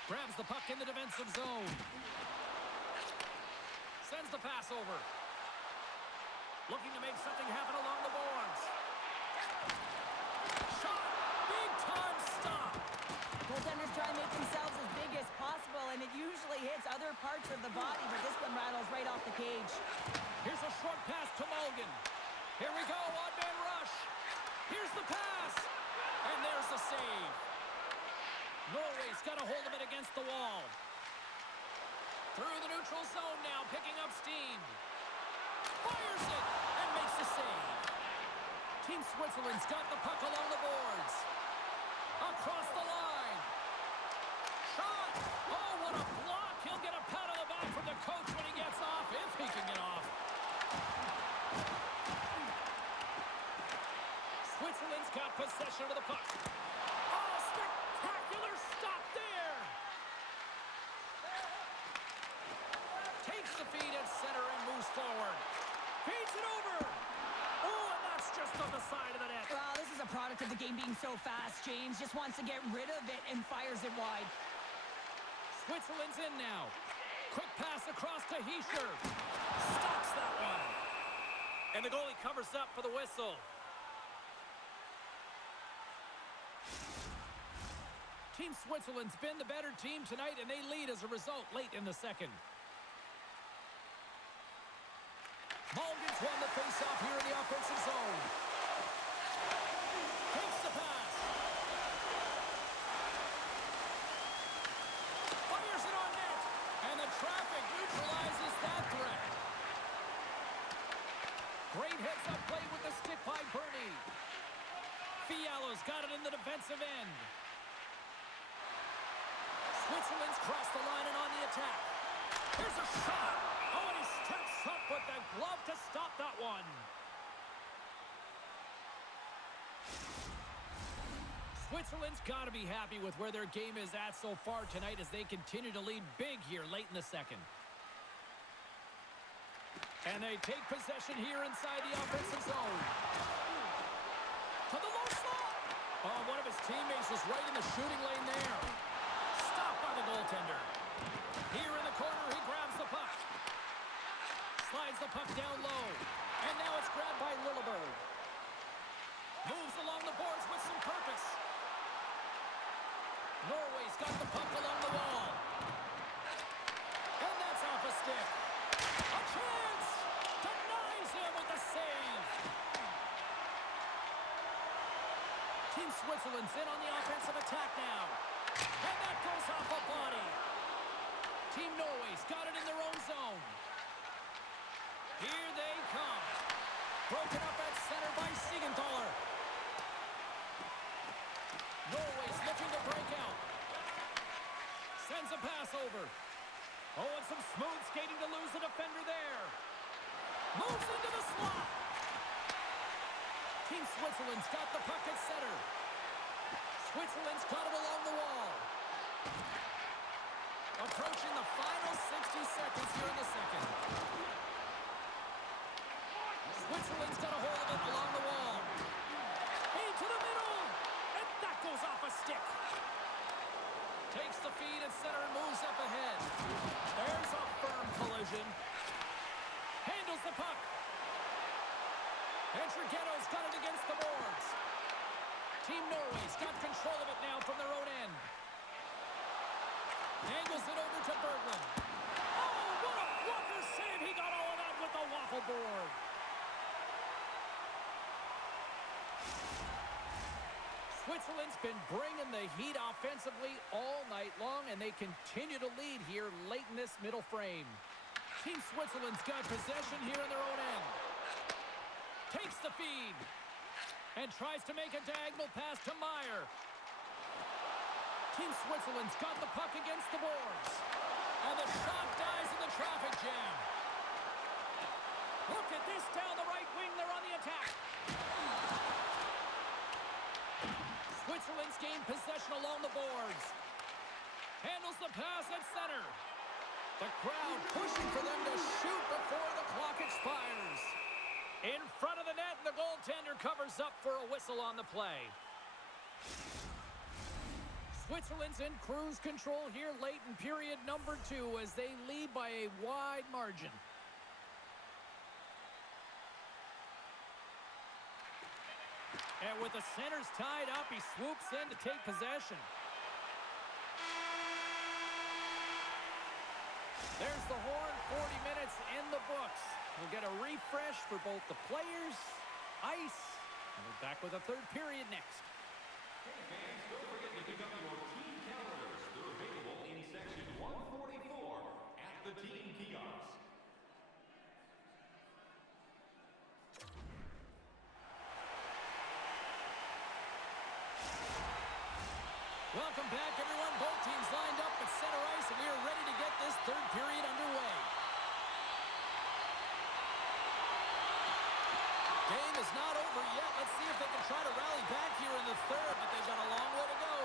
Grabs the puck in the defensive zone. Sends the pass over. Looking to make something happen along the boards. Shot! Big time stop! Goaltenders try to make themselves as big as possible, and it usually hits other parts of the body, but this one rattles right off the cage. Here's a short pass to Mulligan. Here we go, odd man rush. Here's the pass. And there's the save. Norway's got a hold of it against the wall. Through the neutral zone now, picking up steam. Fires it and makes the save. Team Switzerland's got the puck along the boards. Across the line. Shot. Oh, what a block. He'll get a pat on the back from the coach when he gets off, if he can get off. Switzerland's got possession of the puck. Oh, spectacular stop there. Takes the feed at center and moves forward. Feeds it over. Oh, and that's just on the side of the net. Well, this is a product of the game being so fast. James just wants to get rid of it and fires it wide. Switzerland's in now. Quick pass across to Heischer. Stops that one. And the goalie covers up for the whistle. Team Switzerland's been the better team tonight, and they lead as a result late in the second. Mulligan's won the face-off here in the offensive zone. Takes the pass. Fires it on net. And the traffic neutralizes that threat. Great heads-up play with the stick by Bernie. Fiala's got it in the defensive end. Switzerland's crossed the line and on the attack. Here's a shot. Oh, and he steps up with the glove to stop that one. Switzerland's got to be happy with where their game is at so far tonight as they continue to lead big here late in the second. And they take possession here inside the offensive zone. To the low slot. Oh, one of his teammates is right in the shooting lane there. Stopped by the goaltender. Here in the corner, he grabs the puck. Slides the puck down low. And now it's grabbed by Lilleberg. Moves along the boards with some purpose. Norway's got the puck along the wall. And that's off a stick. A chance! Denies him with the save. Team Switzerland's in on the offensive attack now. And that goes off a body. Team Norway's got it in their own zone. Here they come. Broken up at center by Siegenthaler. Norway's looking to break out. Sends a pass over. Oh, and some smooth skating to lose the defender there. Moves into the slot. Team Switzerland's got the puck at center. Switzerland's got it along the wall. Approaching the final 60 seconds here in the second. Switzerland's got a hold of it along the wall. Into the middle. And that goes off a stick. Takes the feed at center and moves up ahead. There's a firm collision. Handles the puck. And Trighetto's got it against the boards. Team Norway's got control of it now from their own end. Angles it over to Berglund. Oh, what a blocker save. He got all of that with the waffle board. Switzerland's been bringing the heat offensively all night long, and they continue to lead here late in this middle frame. Team Switzerland's got possession here in their own end. Takes the feed and tries to make a diagonal pass to Meyer. Team Switzerland's got the puck against the boards. And the shot dies in the traffic jam. Look at this down the right wing. They're on the attack. Switzerland's gained possession along the boards. Handles the pass at center. The crowd pushing for them to shoot before the clock expires. In front of the net, and the goaltender covers up for a whistle on the play. Switzerland's in cruise control here late in period number 2 as they lead by a wide margin. And with the centers tied up, he swoops in to take possession. There's the horn, 40 minutes in the books. We'll get a refresh for both the players, ice, and we're back with a third period next. Hey fans, don't forget to pick up your team calendar third period underway. Game is not over yet. Let's see if they can try to rally back here in the third, but they've got a long way to go.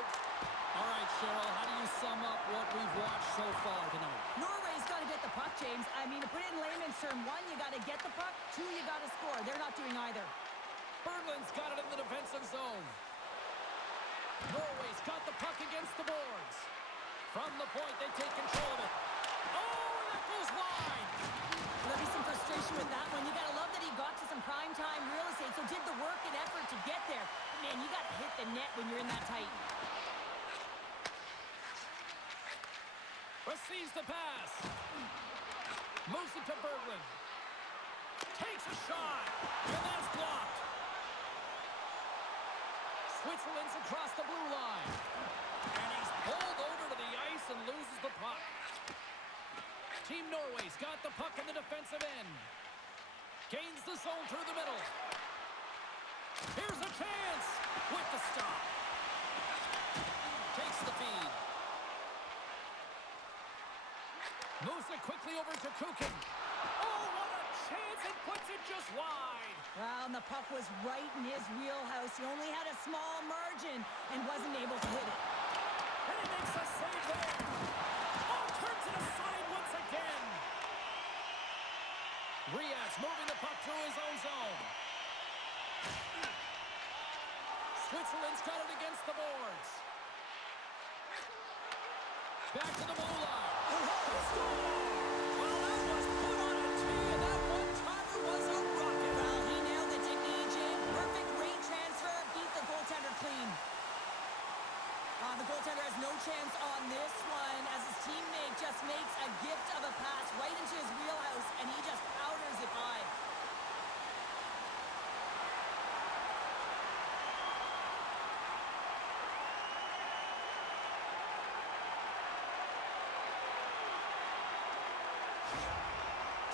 All right, Cheryl, how do you sum up what we've watched so far tonight? Norway's got to get the puck, James. I mean, to put it in layman's term, 1, you got to get the puck. 2, you got to score. They're not doing either. Berglund's got it in the defensive zone. Norway's got the puck against the boards. From the point, they take control of it. Oh, that goes wide. There'll be some frustration with that one. You got to love that he got to some primetime real estate, so did the work and effort to get there. Man, you got to hit the net when you're in that tight. Receives the pass. Moves it to Berglund. Takes a shot. And that's blocked. Switzerland's across the blue line. And he's pulled over to the ice and loses the puck. Team Norway's got the puck in the defensive end. Gains the zone through the middle. Here's a chance with the stop. Takes the feed. Moves it quickly over to Kukin. Oh, what a chance! It puts it just wide. Well, and the puck was right in his wheelhouse. He only had a small margin and wasn't able to hit it. And he makes a save there. Oh, turns it aside once again. Riaz moving the puck through his own zone. Switzerland's got it against the boards. Back to the blue line. Well, that was put on a tee, and that one-timer was a rocket. Well, he nailed it, didn't he, Jim? Perfect rate transfer. Beat the goaltender clean. The goaltender has no chance on this one as his teammate just makes a gift of a pass right into his wheelhouse, and he just powders it by.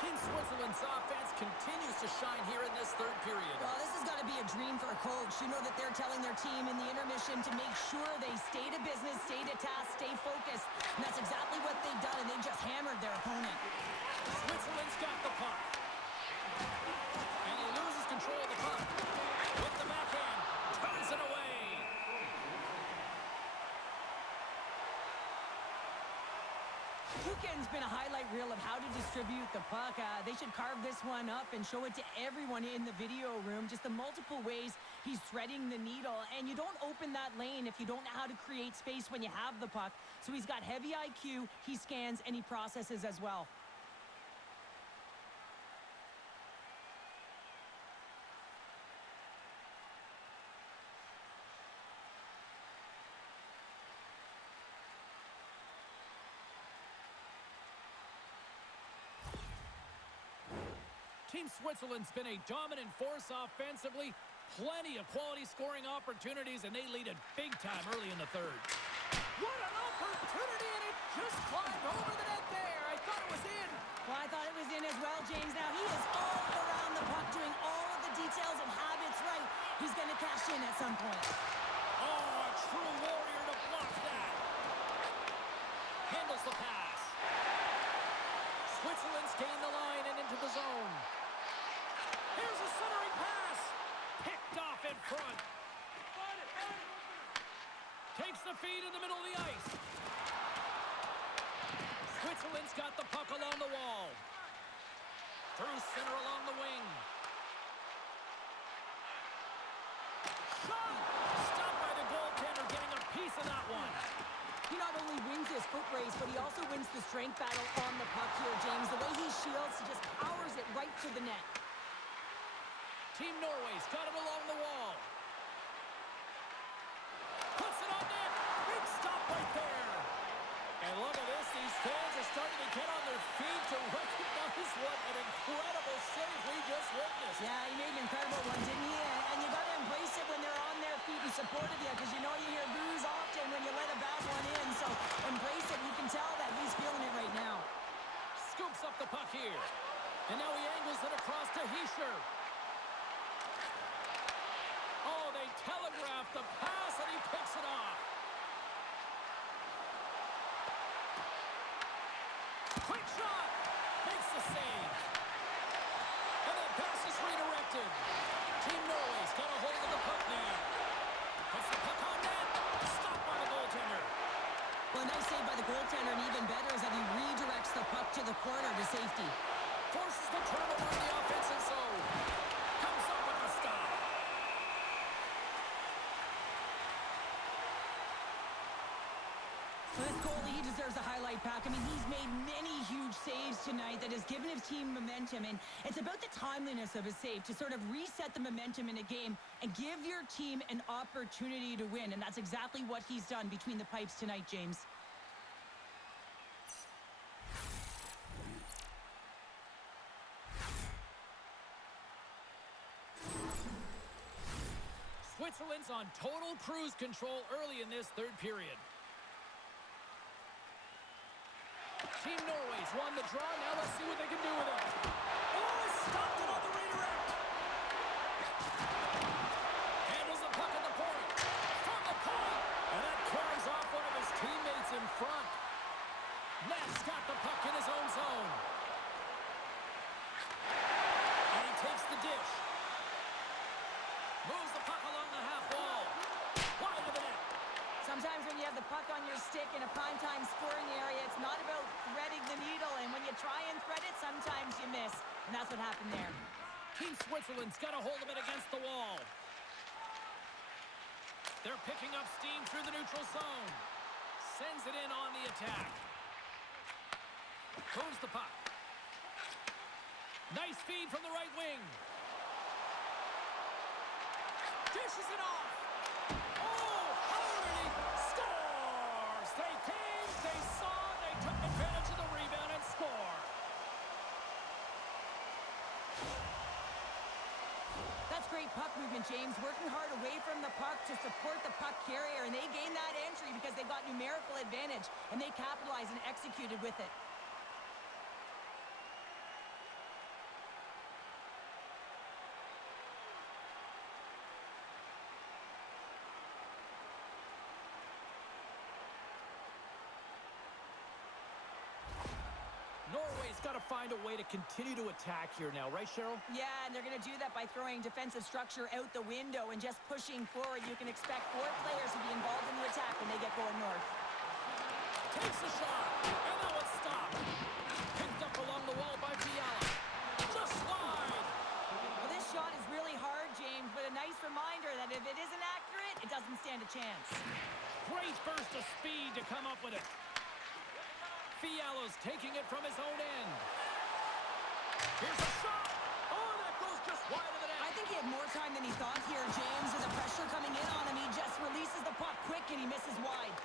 Team Switzerland's offense continues to shine here in this third period. Well, this has got to be a dream for a coach. You know that they're telling their team in the intermission to make sure they stay to business, stay to task, stay focused. And that's exactly what they've done, and they just hammered their opponent. Switzerland's got the puck. And he loses control of the puck. With the backhand, turns it away. Kukin's been a highlight reel of how to distribute the puck. They should carve this one up and show it to everyone in the video room. Just the multiple ways he's threading the needle. And you don't open that lane if you don't know how to create space when you have the puck. So he's got heavy IQ, he scans, and he processes as well. Team Switzerland's been a dominant force offensively. Plenty of quality scoring opportunities, and they lead it big time early in the third. What an opportunity, and it just climbed over the net there. I thought it was in. Well, I thought it was in as well, James. Now, he is all around the puck, doing all of the details and habits right. He's going to cash in at some point. Oh, a true warrior to block that. Handles the pass. Switzerland's gained the line and into the zone. Here's a centering pass. Picked off in front. Takes the feed in the middle of the ice. Switzerland's got the puck along the wall. Through center along the wing. Shot! Stopped by the goaltender, getting a piece of that one. He not only wins his foot race, but he also wins the strength battle on the puck here, James. The way he shields, he just powers it right to the net. Team Norway's got it along the wall. Puts it on net. Big stop right there. And look at this. These fans are starting to get on their feet to recognize what an incredible save we just witnessed. Yeah, he made an incredible one, didn't he? And you got to embrace it when they're on their feet and supportive you, because you know you hear boos often when you let a bad one in. So embrace it. You can tell that he's feeling it right now. Scoops up the puck here. And now he angles it across to Hischer. Oh, they telegraphed the pass, and he picks it off. Quick shot. Makes the save. And that pass is redirected. Team Norway's got a hold of the puck now. Puts the puck on net. Stopped by the goaltender. Well, a nice save by the goaltender, and even better is that he redirects the puck to the corner to safety. Forces the turnover in the offensive zone. Comes up with the stop. Well, this goalie, he deserves a highlight pack. I mean, he's made many huge saves tonight that has given his team momentum, and it's about the timeliness of his save to sort of reset the momentum in a game and give your team an opportunity to win, and that's exactly what he's done between the pipes tonight, James. Switzerland's on total cruise control early in this third period. Team Norway's won the draw. Now let's see what they can do with it. Oh, stopped it on the redirect. Handles the puck at the point. From the point. And that carries off one of his teammates in front. Lett's got the puck in his own zone. And he takes the dish. Moves the puck along the half wall. Wide of the net. Sometimes when you have the puck on your stick in a primetime scoring area, it's not about threading the needle, and when you try and thread it, sometimes you miss, and that's what happened there. Team Switzerland's got a hold of it against the wall. They're picking up steam through the neutral zone. Sends it in on the attack. Moves the puck. Nice feed from the right wing. Dishes it off. Oh, Howard scores! They came, they saw, they took advantage of the rebound and score. That's great puck movement, James. Working hard away from the puck to support the puck carrier, and they gained that entry because they got numerical advantage, and they capitalized and executed with it. Norway's got to find a way to continue to attack here now, right, Cheryl? Yeah, and they're going to do that by throwing defensive structure out the window and just pushing forward. You can expect 4 players to be involved in the attack when they get going north. Takes a shot, and that one's stopped. Picked up along the wall by Fiala. Just wide. Well, this shot is really hard, James, but a nice reminder that if it isn't accurate, it doesn't stand a chance. Great burst of speed to come up with it. Fiala's taking it from his own end. Here's a shot. Oh, that goes just wide of the net. I think he had more time than he thought here, James. With the pressure coming in on him, he just releases the puck quick and he misses wide.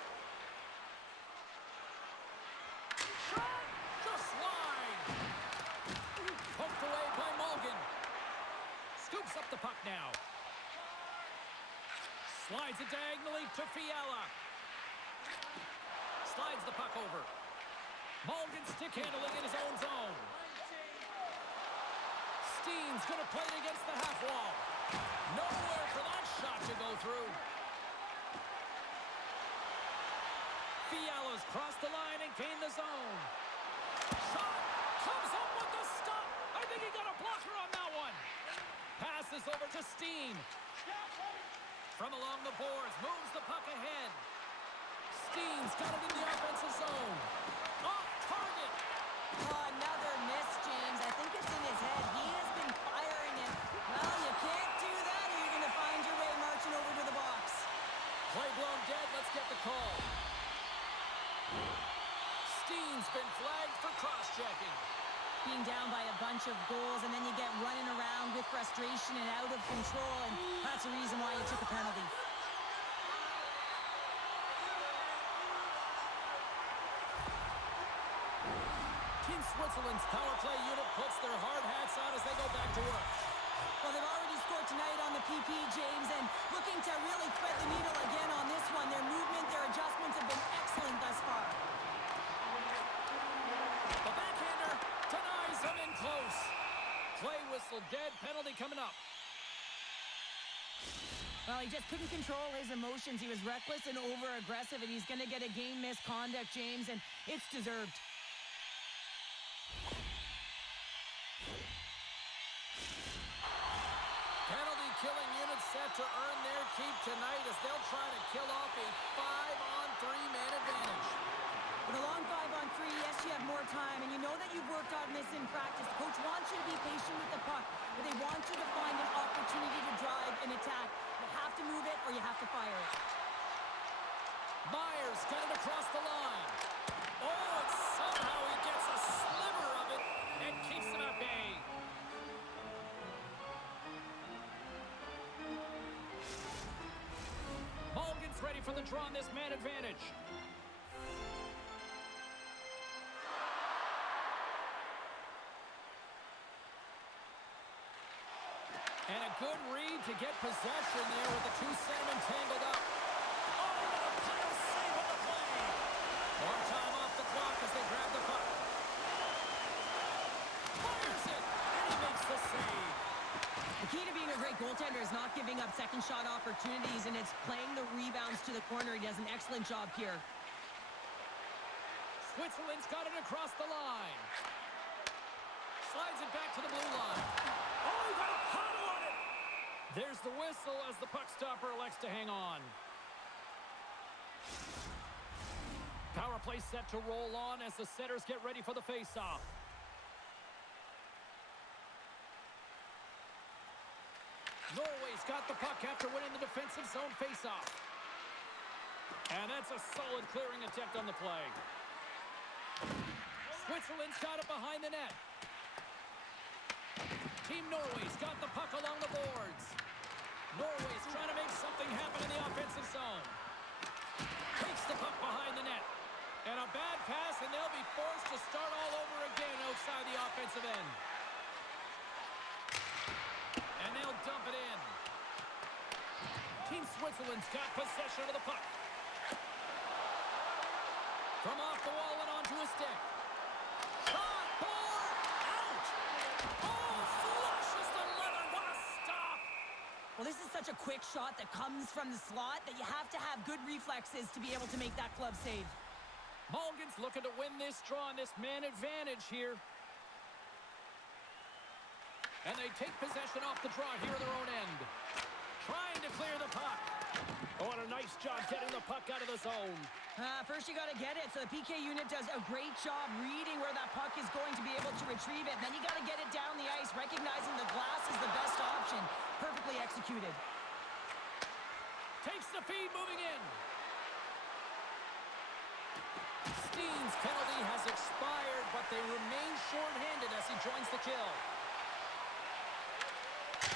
Shot! Just wide. Poked away by Mulligan. Scoops up the puck now. Slides it diagonally to Fiala. Slides the puck over. Mulligan stick handling in his own zone. Steen's going to play it against the half wall. Nowhere for that shot to go through. Fiala's crossed the line and gained the zone. Shot comes up with the stop. I think he got a blocker on that one. Passes over to Steen. From along the boards, moves the puck ahead. Steen's got it in the offensive zone. Off target. Oh, another miss, James. I think it's in his head. He has been firing it. Well, you can't do that or you're going to find your way marching over to the box. Play blown dead. Let's get the call. Steen's been flagged for cross-checking. Being down by a bunch of goals, and then you get running around with frustration and out of control, and that's the reason why you took a penalty. Team Switzerland's power play unit puts their hard hats on as they go back to work. Well, they've already scored tonight on the PP, James, and looking to really thread the needle again on this one. Their movement, their adjustments have been excellent thus far. The backhander denies him in close. Play whistle dead. Penalty coming up. Well, he just couldn't control his emotions. He was reckless and over-aggressive, and he's going to get a game misconduct, James, and it's deserved. killing unit set to earn their keep tonight as they'll try to kill off a 5-on-3 man advantage. With a long 5-on-3, yes, you have more time, and you know that you've worked on this in practice. The coach wants you to be patient with the puck, but they want you to find an opportunity to drive and attack. You have to move it or you have to fire it. Myers got it across the line. Oh, and somehow he gets a sliver of it and keeps them at bay. Mulligan's ready for the draw on this man advantage. And a good read to get possession there with the two centermen tangled up. Oh, and a final save on the play. More time off the clock as they grab the puck. Fires it, and he makes the save. The key to being a great goaltender is not giving up second shot opportunities, and it's playing the rebounds to the corner. He does an excellent job here. Switzerland's got it across the line. Slides it back to the blue line. Oh, he got a paddle on it. There's the whistle as the puck stopper elects to hang on. Power play set to roll on as the setters get ready for the faceoff. Norway's got the puck after winning the defensive zone faceoff. And that's a solid clearing attempt on the play. Switzerland's got it behind the net. Team Norway's got the puck along the boards. Norway's trying to make something happen in the offensive zone. Takes the puck behind the net. And a bad pass, and they'll be forced to start all over again outside the offensive end. And they'll dump it in. Team Switzerland's got possession of the puck. From off the wall and onto a stick. Shot, board, out! Oh, flushes the leather, what a stop! Well, this is such a quick shot that comes from the slot that you have to have good reflexes to be able to make that glove save. Mulligan's looking to win this draw on this man advantage here. And they take possession off the draw here in their own end. Trying to clear the puck. Oh, and a nice job getting the puck out of the zone. First you got to get it, so the PK unit does a great job reading where that puck is going to be able to retrieve it. Then you got to get it down the ice, recognizing the glass is the best option. Perfectly executed. Takes the feed, moving in. Steen's penalty has expired, but they remain short-handed as he joins the kill.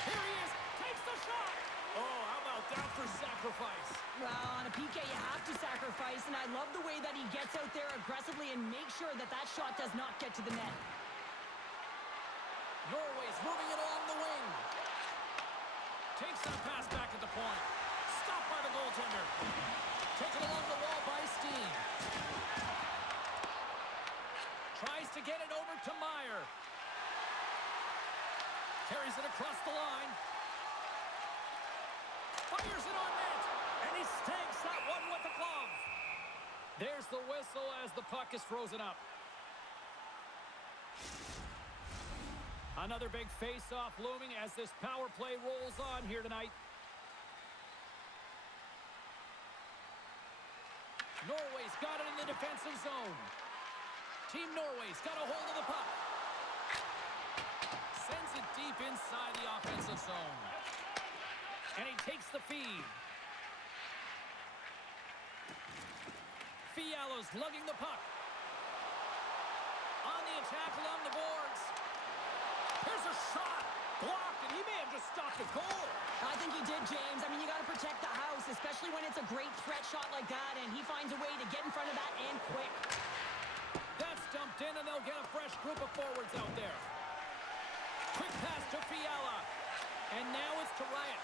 Here he is, takes the shot. Oh, how about that for sacrifice? Well, on a PK, you have to sacrifice, and I love the way that he gets out there aggressively and makes sure that that shot does not get to the net. Norway's moving it along the wing. Takes that pass back at the point. Stopped by the goaltender. Taken along the wall by Steen. Tries to get it over to Meyer. Carries it across the line. Fires it on net. And he stakes that one with the glove. There's the whistle as the puck is frozen up. Another big face-off looming as this power play rolls on here tonight. Norway's got it in the defensive zone. Team Norway's got a hold of the puck. Sends it deep inside the offensive zone. And he takes the feed. Fiala's lugging the puck. On the attack along the boards. Here's a shot. Blocked, and he may have just stopped a goal. I think he did, James. I mean, you got to protect the house, especially when it's a great threat shot like that, and he finds a way to get in front of that and quick. That's dumped in, and they'll get a fresh group of forwards out there. Quick pass to Fiala. And now it's to Riot.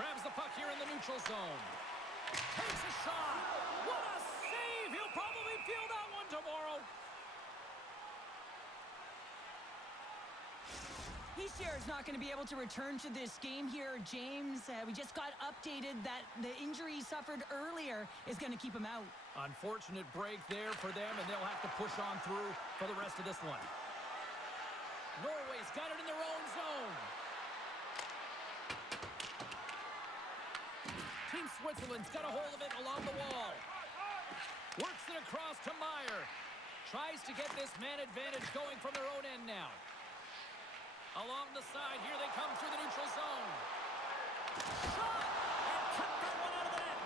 Grabs the puck here in the neutral zone. Takes a shot. What a save! He'll probably feel that one tomorrow. Hischier is not going to be able to return to this game here, James. We just got updated that the injury he suffered earlier is going to keep him out. Unfortunate break there for them, and they'll have to push on through for the rest of this one. Norway's got it in their own zone. Team Switzerland's got a hold of it along the wall. Works it across to Meyer. Tries to get this man advantage going from their own end now. Along the side, here they come through the neutral zone. Shot! And kept that one out of the net.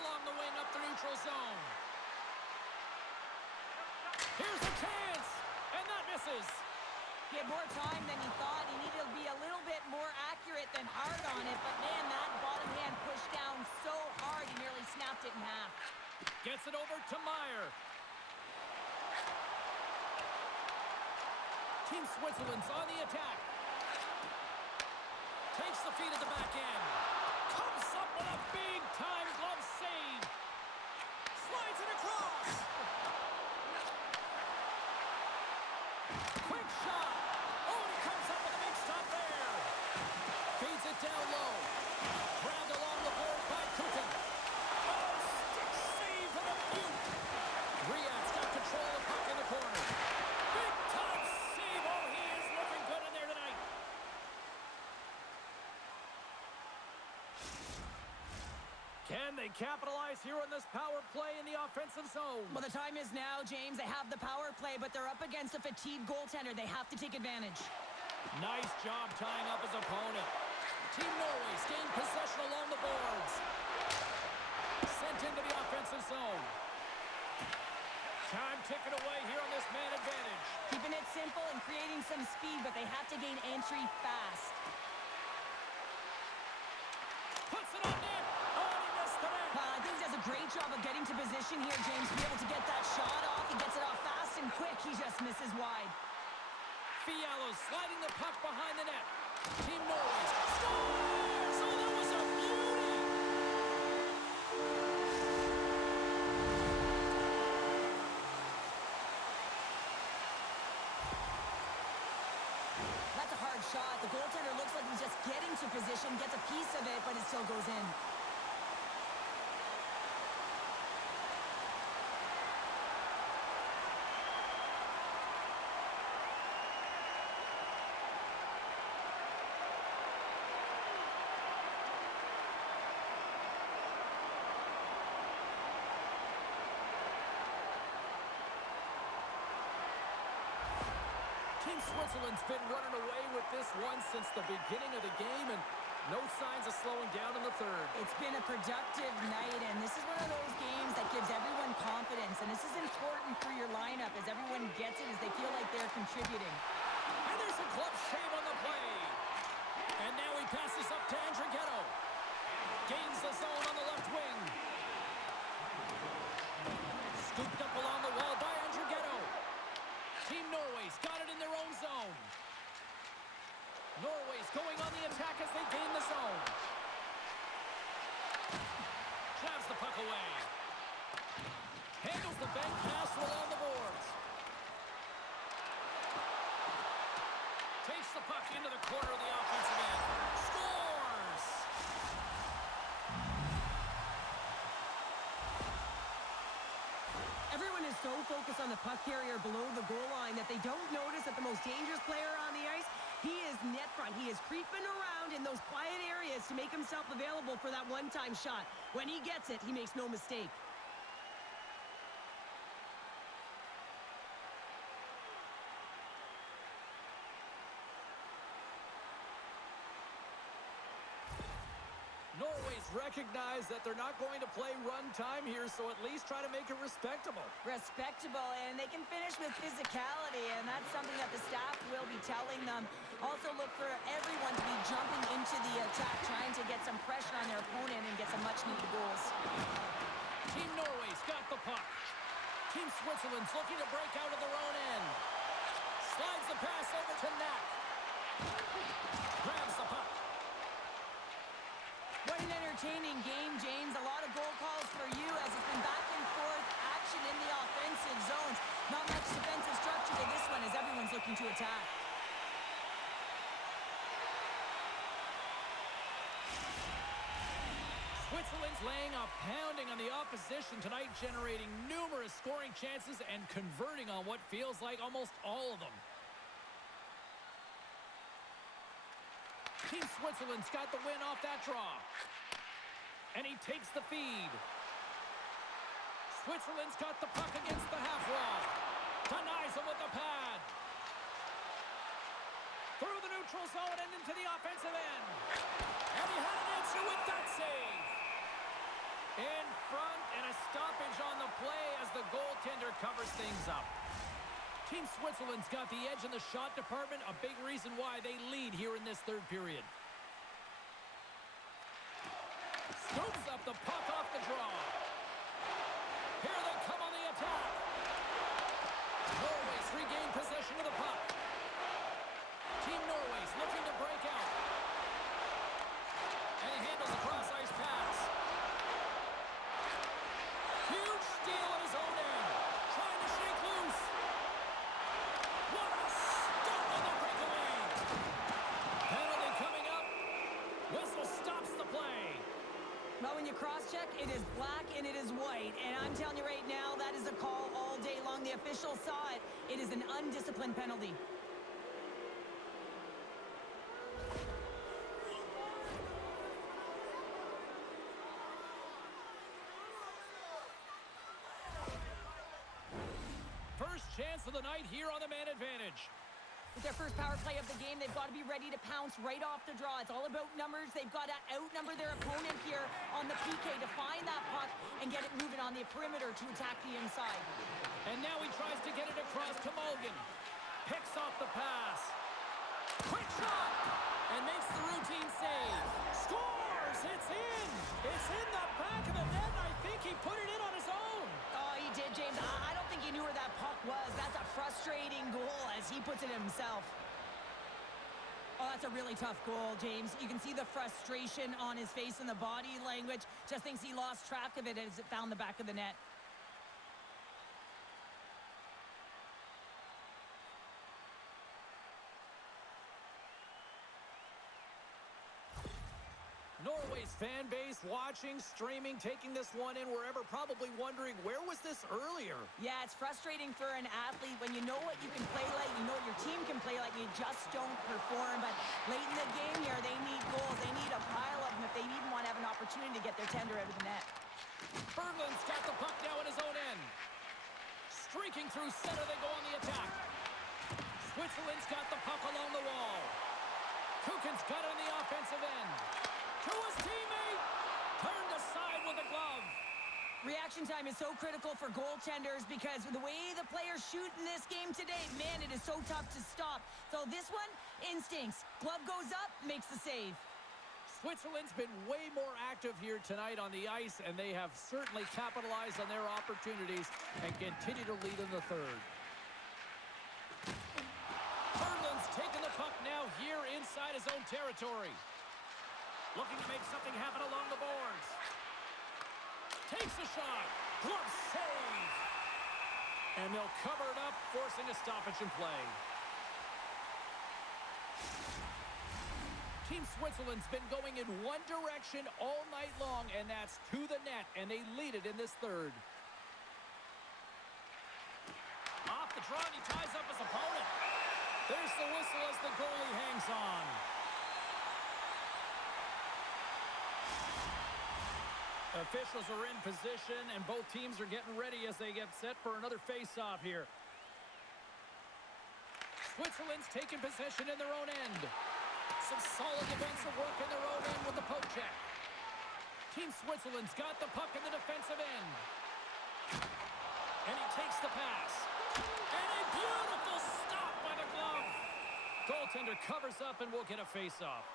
Along the wing up the neutral zone. Here's the chance! And that misses. He had more time than he thought. He needed to be a little bit more accurate than hard on it. But, man, that bottom hand pushed down so hard he nearly snapped it in half. Gets it over to Meyer. Team Switzerland's on the attack. Takes the feed at the back end. Comes up with a big-time glove save. Slides it across. Quick shot. Oh, and he comes up with a big stop there. Feeds it down low. Grabbed along the board by Kukin. Oh, stick save for the Butte. Riyad's got control of the puck in the corner. Big-time save. Oh, he is looking good in there tonight. Can they capitalize here on this power play in the offensive zone? Well, the time is now, James. They have the power play, but they're up against a fatigued goaltender. They have to take advantage. Nice job tying up his opponent. Team Norway's gained possession along the boards. Sent into the offensive zone. Time ticking away here on this man advantage. Keeping it simple and creating some speed, but they have to gain entry fast. Puts it on net. Oh, and he missed the net. I think he does a great job of getting to position here, James, to be able to get that shot off. He gets it off fast and quick. He just misses wide. Fialo sliding the puck behind the net. Team Norway scores! Oh, that was a beauty! That's a hard shot. The goaltender looks like he's just getting to position, gets a piece of it, but it still goes in. Team Switzerland's been running away with this one since the beginning of the game, and no signs of slowing down in the third. It's been a productive night, and this is one of those games that gives everyone confidence, and this is important for your lineup as everyone gets it, as they feel like they're contributing. And there's a glove save on the play. And now he passes up to Andrighetto. Gains the zone on the left wing. Scooped up along the wall by Andrighetto. Team Norway's got it in their own zone. Norway's going on the attack as they gain the zone. Jabs the puck away. Handles the bank pass along the boards. Takes the puck into the corner of the offensive end. Scores! Everyone is so focused on the puck carrier below the goal line that they don't notice that the most dangerous player on the ice, he is net front. He is creeping around in those quiet areas to make himself available for that one-time shot. When he gets it, he makes no mistake. Norway's recognized that they're not going to play run time here, so at least try to make it respectable. Respectable, and they can finish with physicality, and that's something that the staff will be telling them. Also look for everyone to be jumping into the attack, trying to get some pressure on their opponent and get some much-needed goals. Team Norway's got the puck. Team Switzerland's looking to break out of their own end. Slides the pass over to Knack. Grabs the puck. What an entertaining game, James. A lot of goal calls for you as it's been back and forth action in the offensive zones. Not much defensive structure to this one as everyone's looking to attack. Switzerland's laying a pounding on the opposition tonight, generating numerous scoring chances and converting on what feels like almost all of them. Team Switzerland's got the win off that draw. And he takes the feed. Switzerland's got the puck against the half wall. Denies him with the pad. Through the neutral zone and into the offensive end. And he had an answer with that save. In front, and a stoppage on the play as the goaltender covers things up. Team Switzerland's got the edge in the shot department, a big reason why they lead here in this third period. Scoops up the puck off the draw. Here they come on the attack. Norway's regained possession of the puck. Team Norway's looking to break out. And he handles a cross-ice pass. Huge steal at his own end. Trying to shake loose. What a stop on the breakaway. Penalty coming up. Whistle stops the play. Well, when you cross-check, it is black and it is white. And I'm telling you right now, that is a call all day long. The official saw it. It is an undisciplined penalty. First chance of the night here on the man advantage. With their first power play of the game, they've got to be ready to pounce right off the draw. It's all about numbers. They've got to outnumber their opponent here on the PK to find that puck and get it moving on the perimeter to attack the inside. And now he tries to get it across to Mulligan. Picks off the pass. Quick shot! And makes the routine save. Scores! It's in! It's in the back of the net, and I think he put it in on his own. Oh, he did, James. I don't think he knew where that puck was. That's a frustrating goal as he puts it himself. Oh, that's a really tough goal, James. You can see the frustration on his face and the body language. Just thinks he lost track of it as it found the back of the net. Norway's fan base watching, streaming, taking this one in wherever, probably wondering, where was this earlier? Yeah, it's frustrating for an athlete when you know what you can play like, you know what your team can play like, you just don't perform. But late in the game here, they need goals. They need a pile of them if they even want to have an opportunity to get their tender out of the net. Berglund's got the puck now at his own end. Streaking through center, they go on the attack. Switzerland's got the puck along the wall. Kukin's got it on the offensive end. To his teammate, turned aside with a glove. Reaction time is so critical for goaltenders because the way the players shoot in this game today, man, it is so tough to stop. So this one, instincts. Glove goes up, makes the save. Switzerland's been way more active here tonight on the ice, and they have certainly capitalized on their opportunities and continue to lead in the third. Berglund's taking the puck now here inside his own territory. Looking to make something happen along the boards. Takes a shot. Glove save. And they'll cover it up, forcing a stoppage in play. Team Switzerland's been going in one direction all night long, and that's to the net, and they lead it in this third. Off the draw, and he ties up his opponent. There's the whistle as the goalie hangs on. Officials are in position, and both teams are getting ready as they get set for another face-off here. Switzerland's taking possession in their own end. Some solid defensive work in their own end with the poke check. Team Switzerland's got the puck in the defensive end. And he takes the pass. And a beautiful stop by the glove. Goaltender covers up and will get a face-off.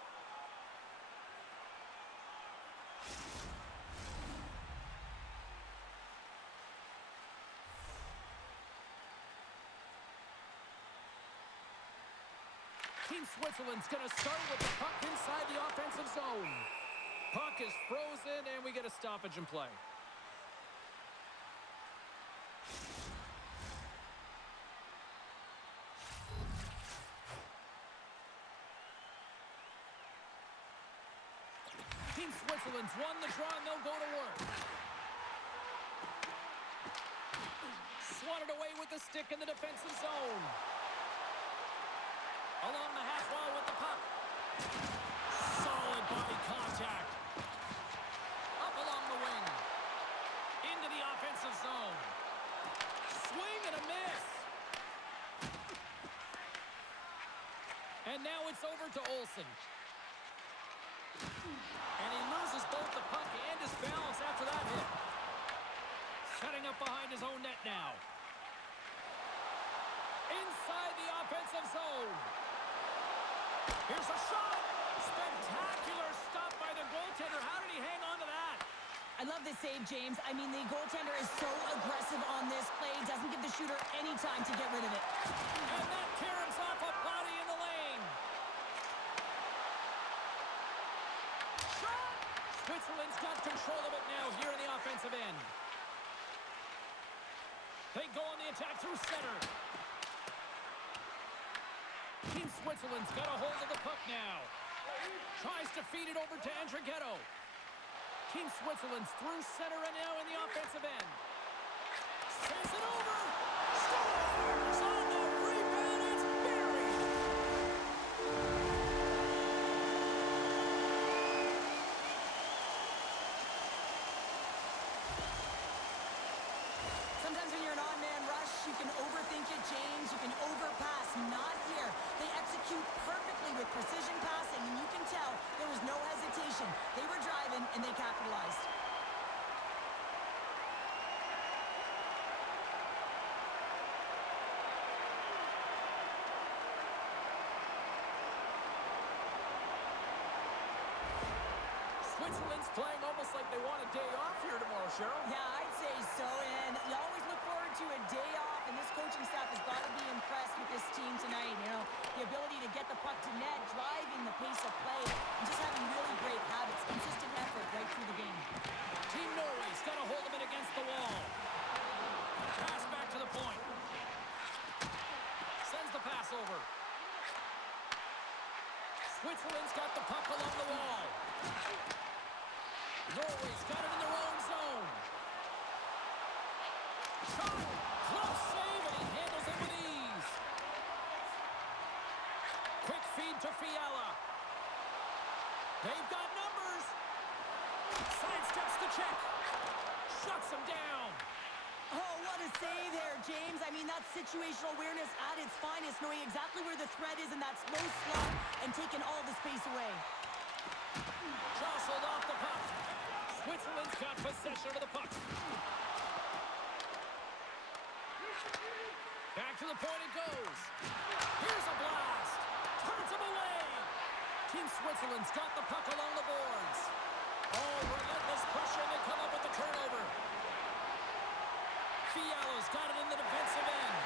Team Switzerland's going to start with the puck inside the offensive zone. Puck is frozen, and we get a stoppage in play. Team Switzerland's won the draw, and they'll go to work. Swatted away with the stick in the defensive zone. Along the half wall with the puck. Solid body contact. Up in the offensive zone. Swing and a miss. And now it's over to Olsen. And he loses both the puck and his balance after that hit. Setting up behind his own net now. Inside the offensive zone. Here's a shot. Spectacular stop by the goaltender. How did he hang on to that? I love this save, James. I mean, the goaltender is so aggressive on this play. Doesn't give the shooter any time to get rid of it. And that caroms off a body in the lane. Shot! Switzerland's got control of it now here in the offensive end. They go on the attack through center. Team Switzerland's got a hold of the puck now. Tries to feed it over to Andrighetto. Team Switzerland's through center and now in the offensive end. Sends it over. Scores on the rebound. It's buried. Sometimes when you're an on-man rush, you can overthink it, James. You can overpass. Not here. They execute perfectly with precision passing, and you can tell there was no hesitation. They were driving, and they capitalized. Switzerland's playing almost like they want a day off here tomorrow, Cheryl. Yeah, I'd say so, and you always look forward to a day off, and this coaching staff has got to be impressed with this team tonight. You know, the ability to get the puck to net, driving the pace of play, and just having really great habits, consistent effort right through the game. Team Norway's got a hold of it against the wall. Pass back to the point. Sends the pass over. Switzerland's got the puck along the wall. Norway's got it in their own zone. Shot! Close save, and he handles it with ease. Quick feed to Fiala. They've got numbers. Sidesteps the check. Shuts him down. Oh, what a save there, James. I mean, that's situational awareness at its finest, knowing exactly where the threat is in that slow slot and taking all the space away. Jostled off the puck. Switzerland's got possession of the puck. Back to the point it goes. Here's a blast. Turns him away. Team Switzerland's got the puck along the boards. Oh, relentless pressure, and they come up with the turnover. Fiala's got it in the defensive end.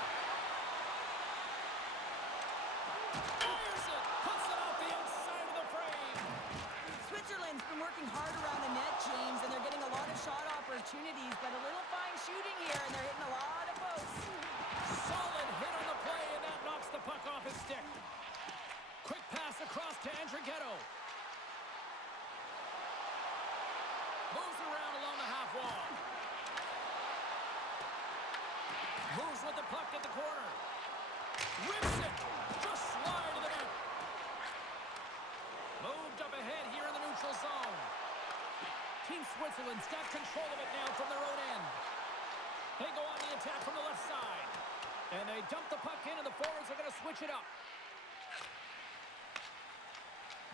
Fires it. Puts it off the outside of the frame. Switzerland's been working hard around the net, James, and they're getting a lot of shot opportunities, but a little fine shooting here, and they're hitting a lot of posts. Solid hit on the play, and that knocks the puck off his stick. Quick pass across to Andrighetto. Moves around along the half wall. Moves with the puck at the corner. Rips it. Just slide to the net. Moved up ahead here in the neutral zone. Team Switzerland's got control of it now from their own end. They go on the attack from the left side. And they dump the puck in, and the forwards are going to switch it up.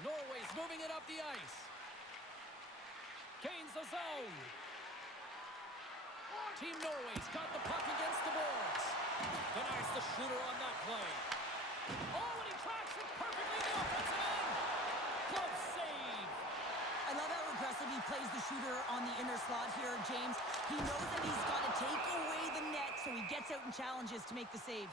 Norway's moving it up the ice. Gains the zone. Team Norway's got the puck against the boards. Denies the shooter on that play. Oh, and he tracks it perfectly in the offensive end. Glove save. I love how aggressive he plays the shooter on the inner slot here, James. He knows that he's got to take away the net, so he gets out and challenges to make the save.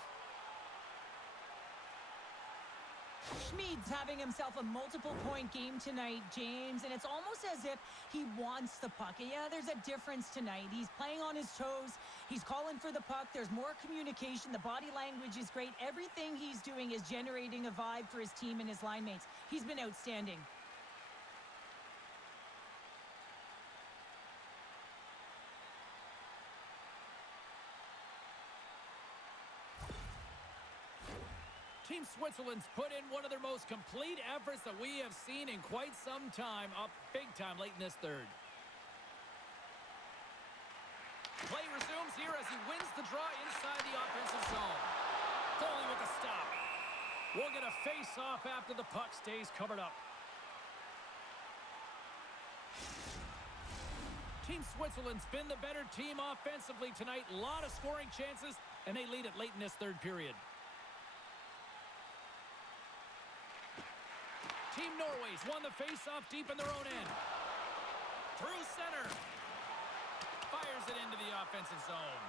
Schmid's having himself a multiple-point game tonight, James, and it's almost as if he wants the puck. And yeah, there's a difference tonight. He's playing on his toes. He's calling for the puck. There's more communication. The body language is great. Everything he's doing is generating a vibe for his team and his line mates. He's been outstanding. Team Switzerland's put in one of their most complete efforts that we have seen in quite some time, up big time late in this third. draw inside the offensive zone. Goalie with the stop. We'll get a face-off after the puck stays covered up. Team Switzerland's been the better team offensively tonight. A lot of scoring chances, and they lead it late in this third period. Team Norway's won the face-off deep in their own end. Through center. Fires it into the offensive zone.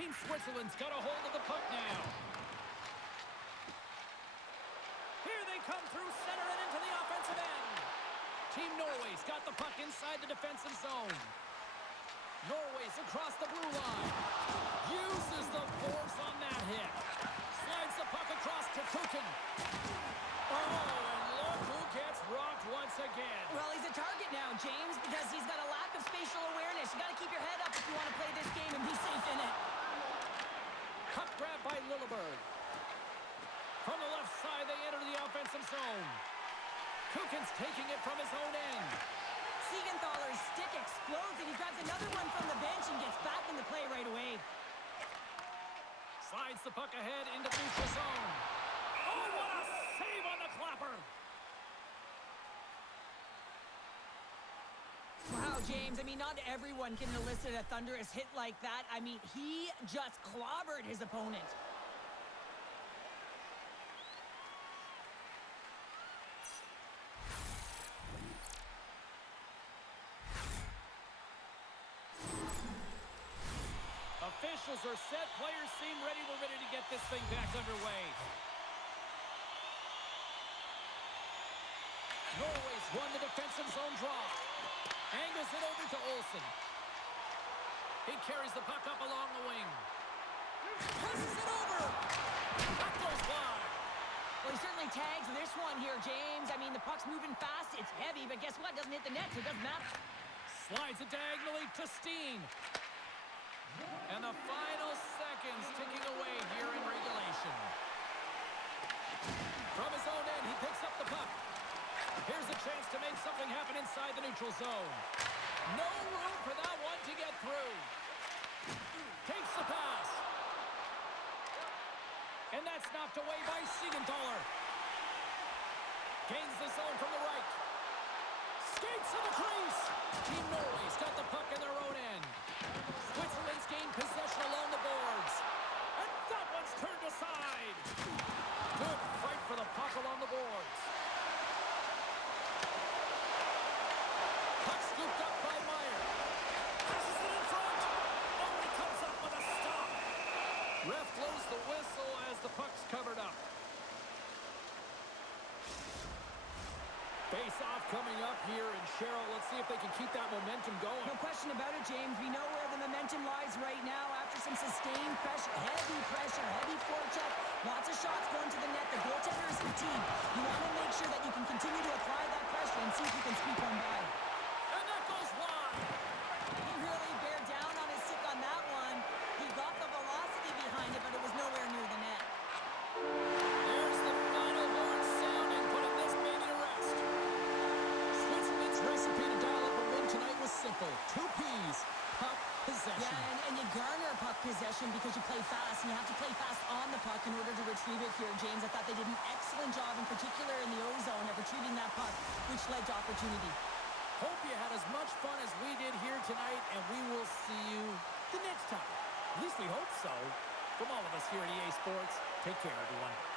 Team Switzerland's got a hold of the puck now. Here they come through center and into the offensive end. Team Norway's got the puck inside the defensive zone. Norway's across the blue line. Uses the force on that hit. Slides the puck across to Kukin. Oh, and look who gets rocked once again. Well, he's a target now, James, because he's got a lack of spatial awareness. You got to keep your head up if you want to play this game and be safe in it. Puck grab by Lilleberg. From the left side, they enter the offensive zone. Kukin's taking it from his own end. Siegenthaler's stick explodes, and he grabs another one from the bench and gets back in the play right away. Slides the puck ahead into neutral zone. Oh, what a save on the clapper! Wow, James, I mean, not everyone can elicit a thunderous hit like that. I mean, he just clobbered his opponent. Officials are set. Players seem ready. We're ready to get this thing back underway. Norway's won the defensive zone draw. Angles it over to Olsen. He carries the puck up along the wing. Passes it over. Puck goes wide. Well, he certainly tags this one here, James. I mean, the puck's moving fast. It's heavy, but guess what? It doesn't hit the net, so it doesn't matter. Slides it diagonally to Steen. And the final seconds ticking away here in regulation. From his own end, he picks up the puck. Here's a chance to make something happen inside the neutral zone. No room for that one to get through. Takes the pass. And that's knocked away by Siegenthaler. Gains the zone from the right. Skates to the crease. Team Norway's got the puck in their own end. Switzerland's gained possession along the boards. And that one's turned aside. Good fight for the puck along the boards. Puck scooped up by Meyer. Passes it in front. Oh, he comes up with a stop. Ref blows the whistle as the puck's covered up. Face-off coming up here, and Cheryl, let's see if they can keep that momentum going. No question about it, James. We know where the momentum lies right now after some sustained pressure, heavy forecheck, lots of shots going to the net. The goaltender is fatigued. You want to make sure that you can continue to apply that pressure and see if you can squeak one by. And that goes wide. He really bared down on his stick on that one. He got the velocity behind it, but it was nowhere near the net. There's the final horn sounding, putting this baby to rest. Switzerland's recipe to dial up a win tonight was simple. 2 P's. Puck possession. Yeah, and you garner puck possession because you play fast, and you have to play fast on the puck in order to retrieve it here, James. I thought they did an excellent job, in particular in the O-zone, of retrieving that puck, which led to opportunity. Hope you had as much fun as we did here tonight, and we will see you the next time. At least we hope so. From all of us here at EA Sports, take care, everyone.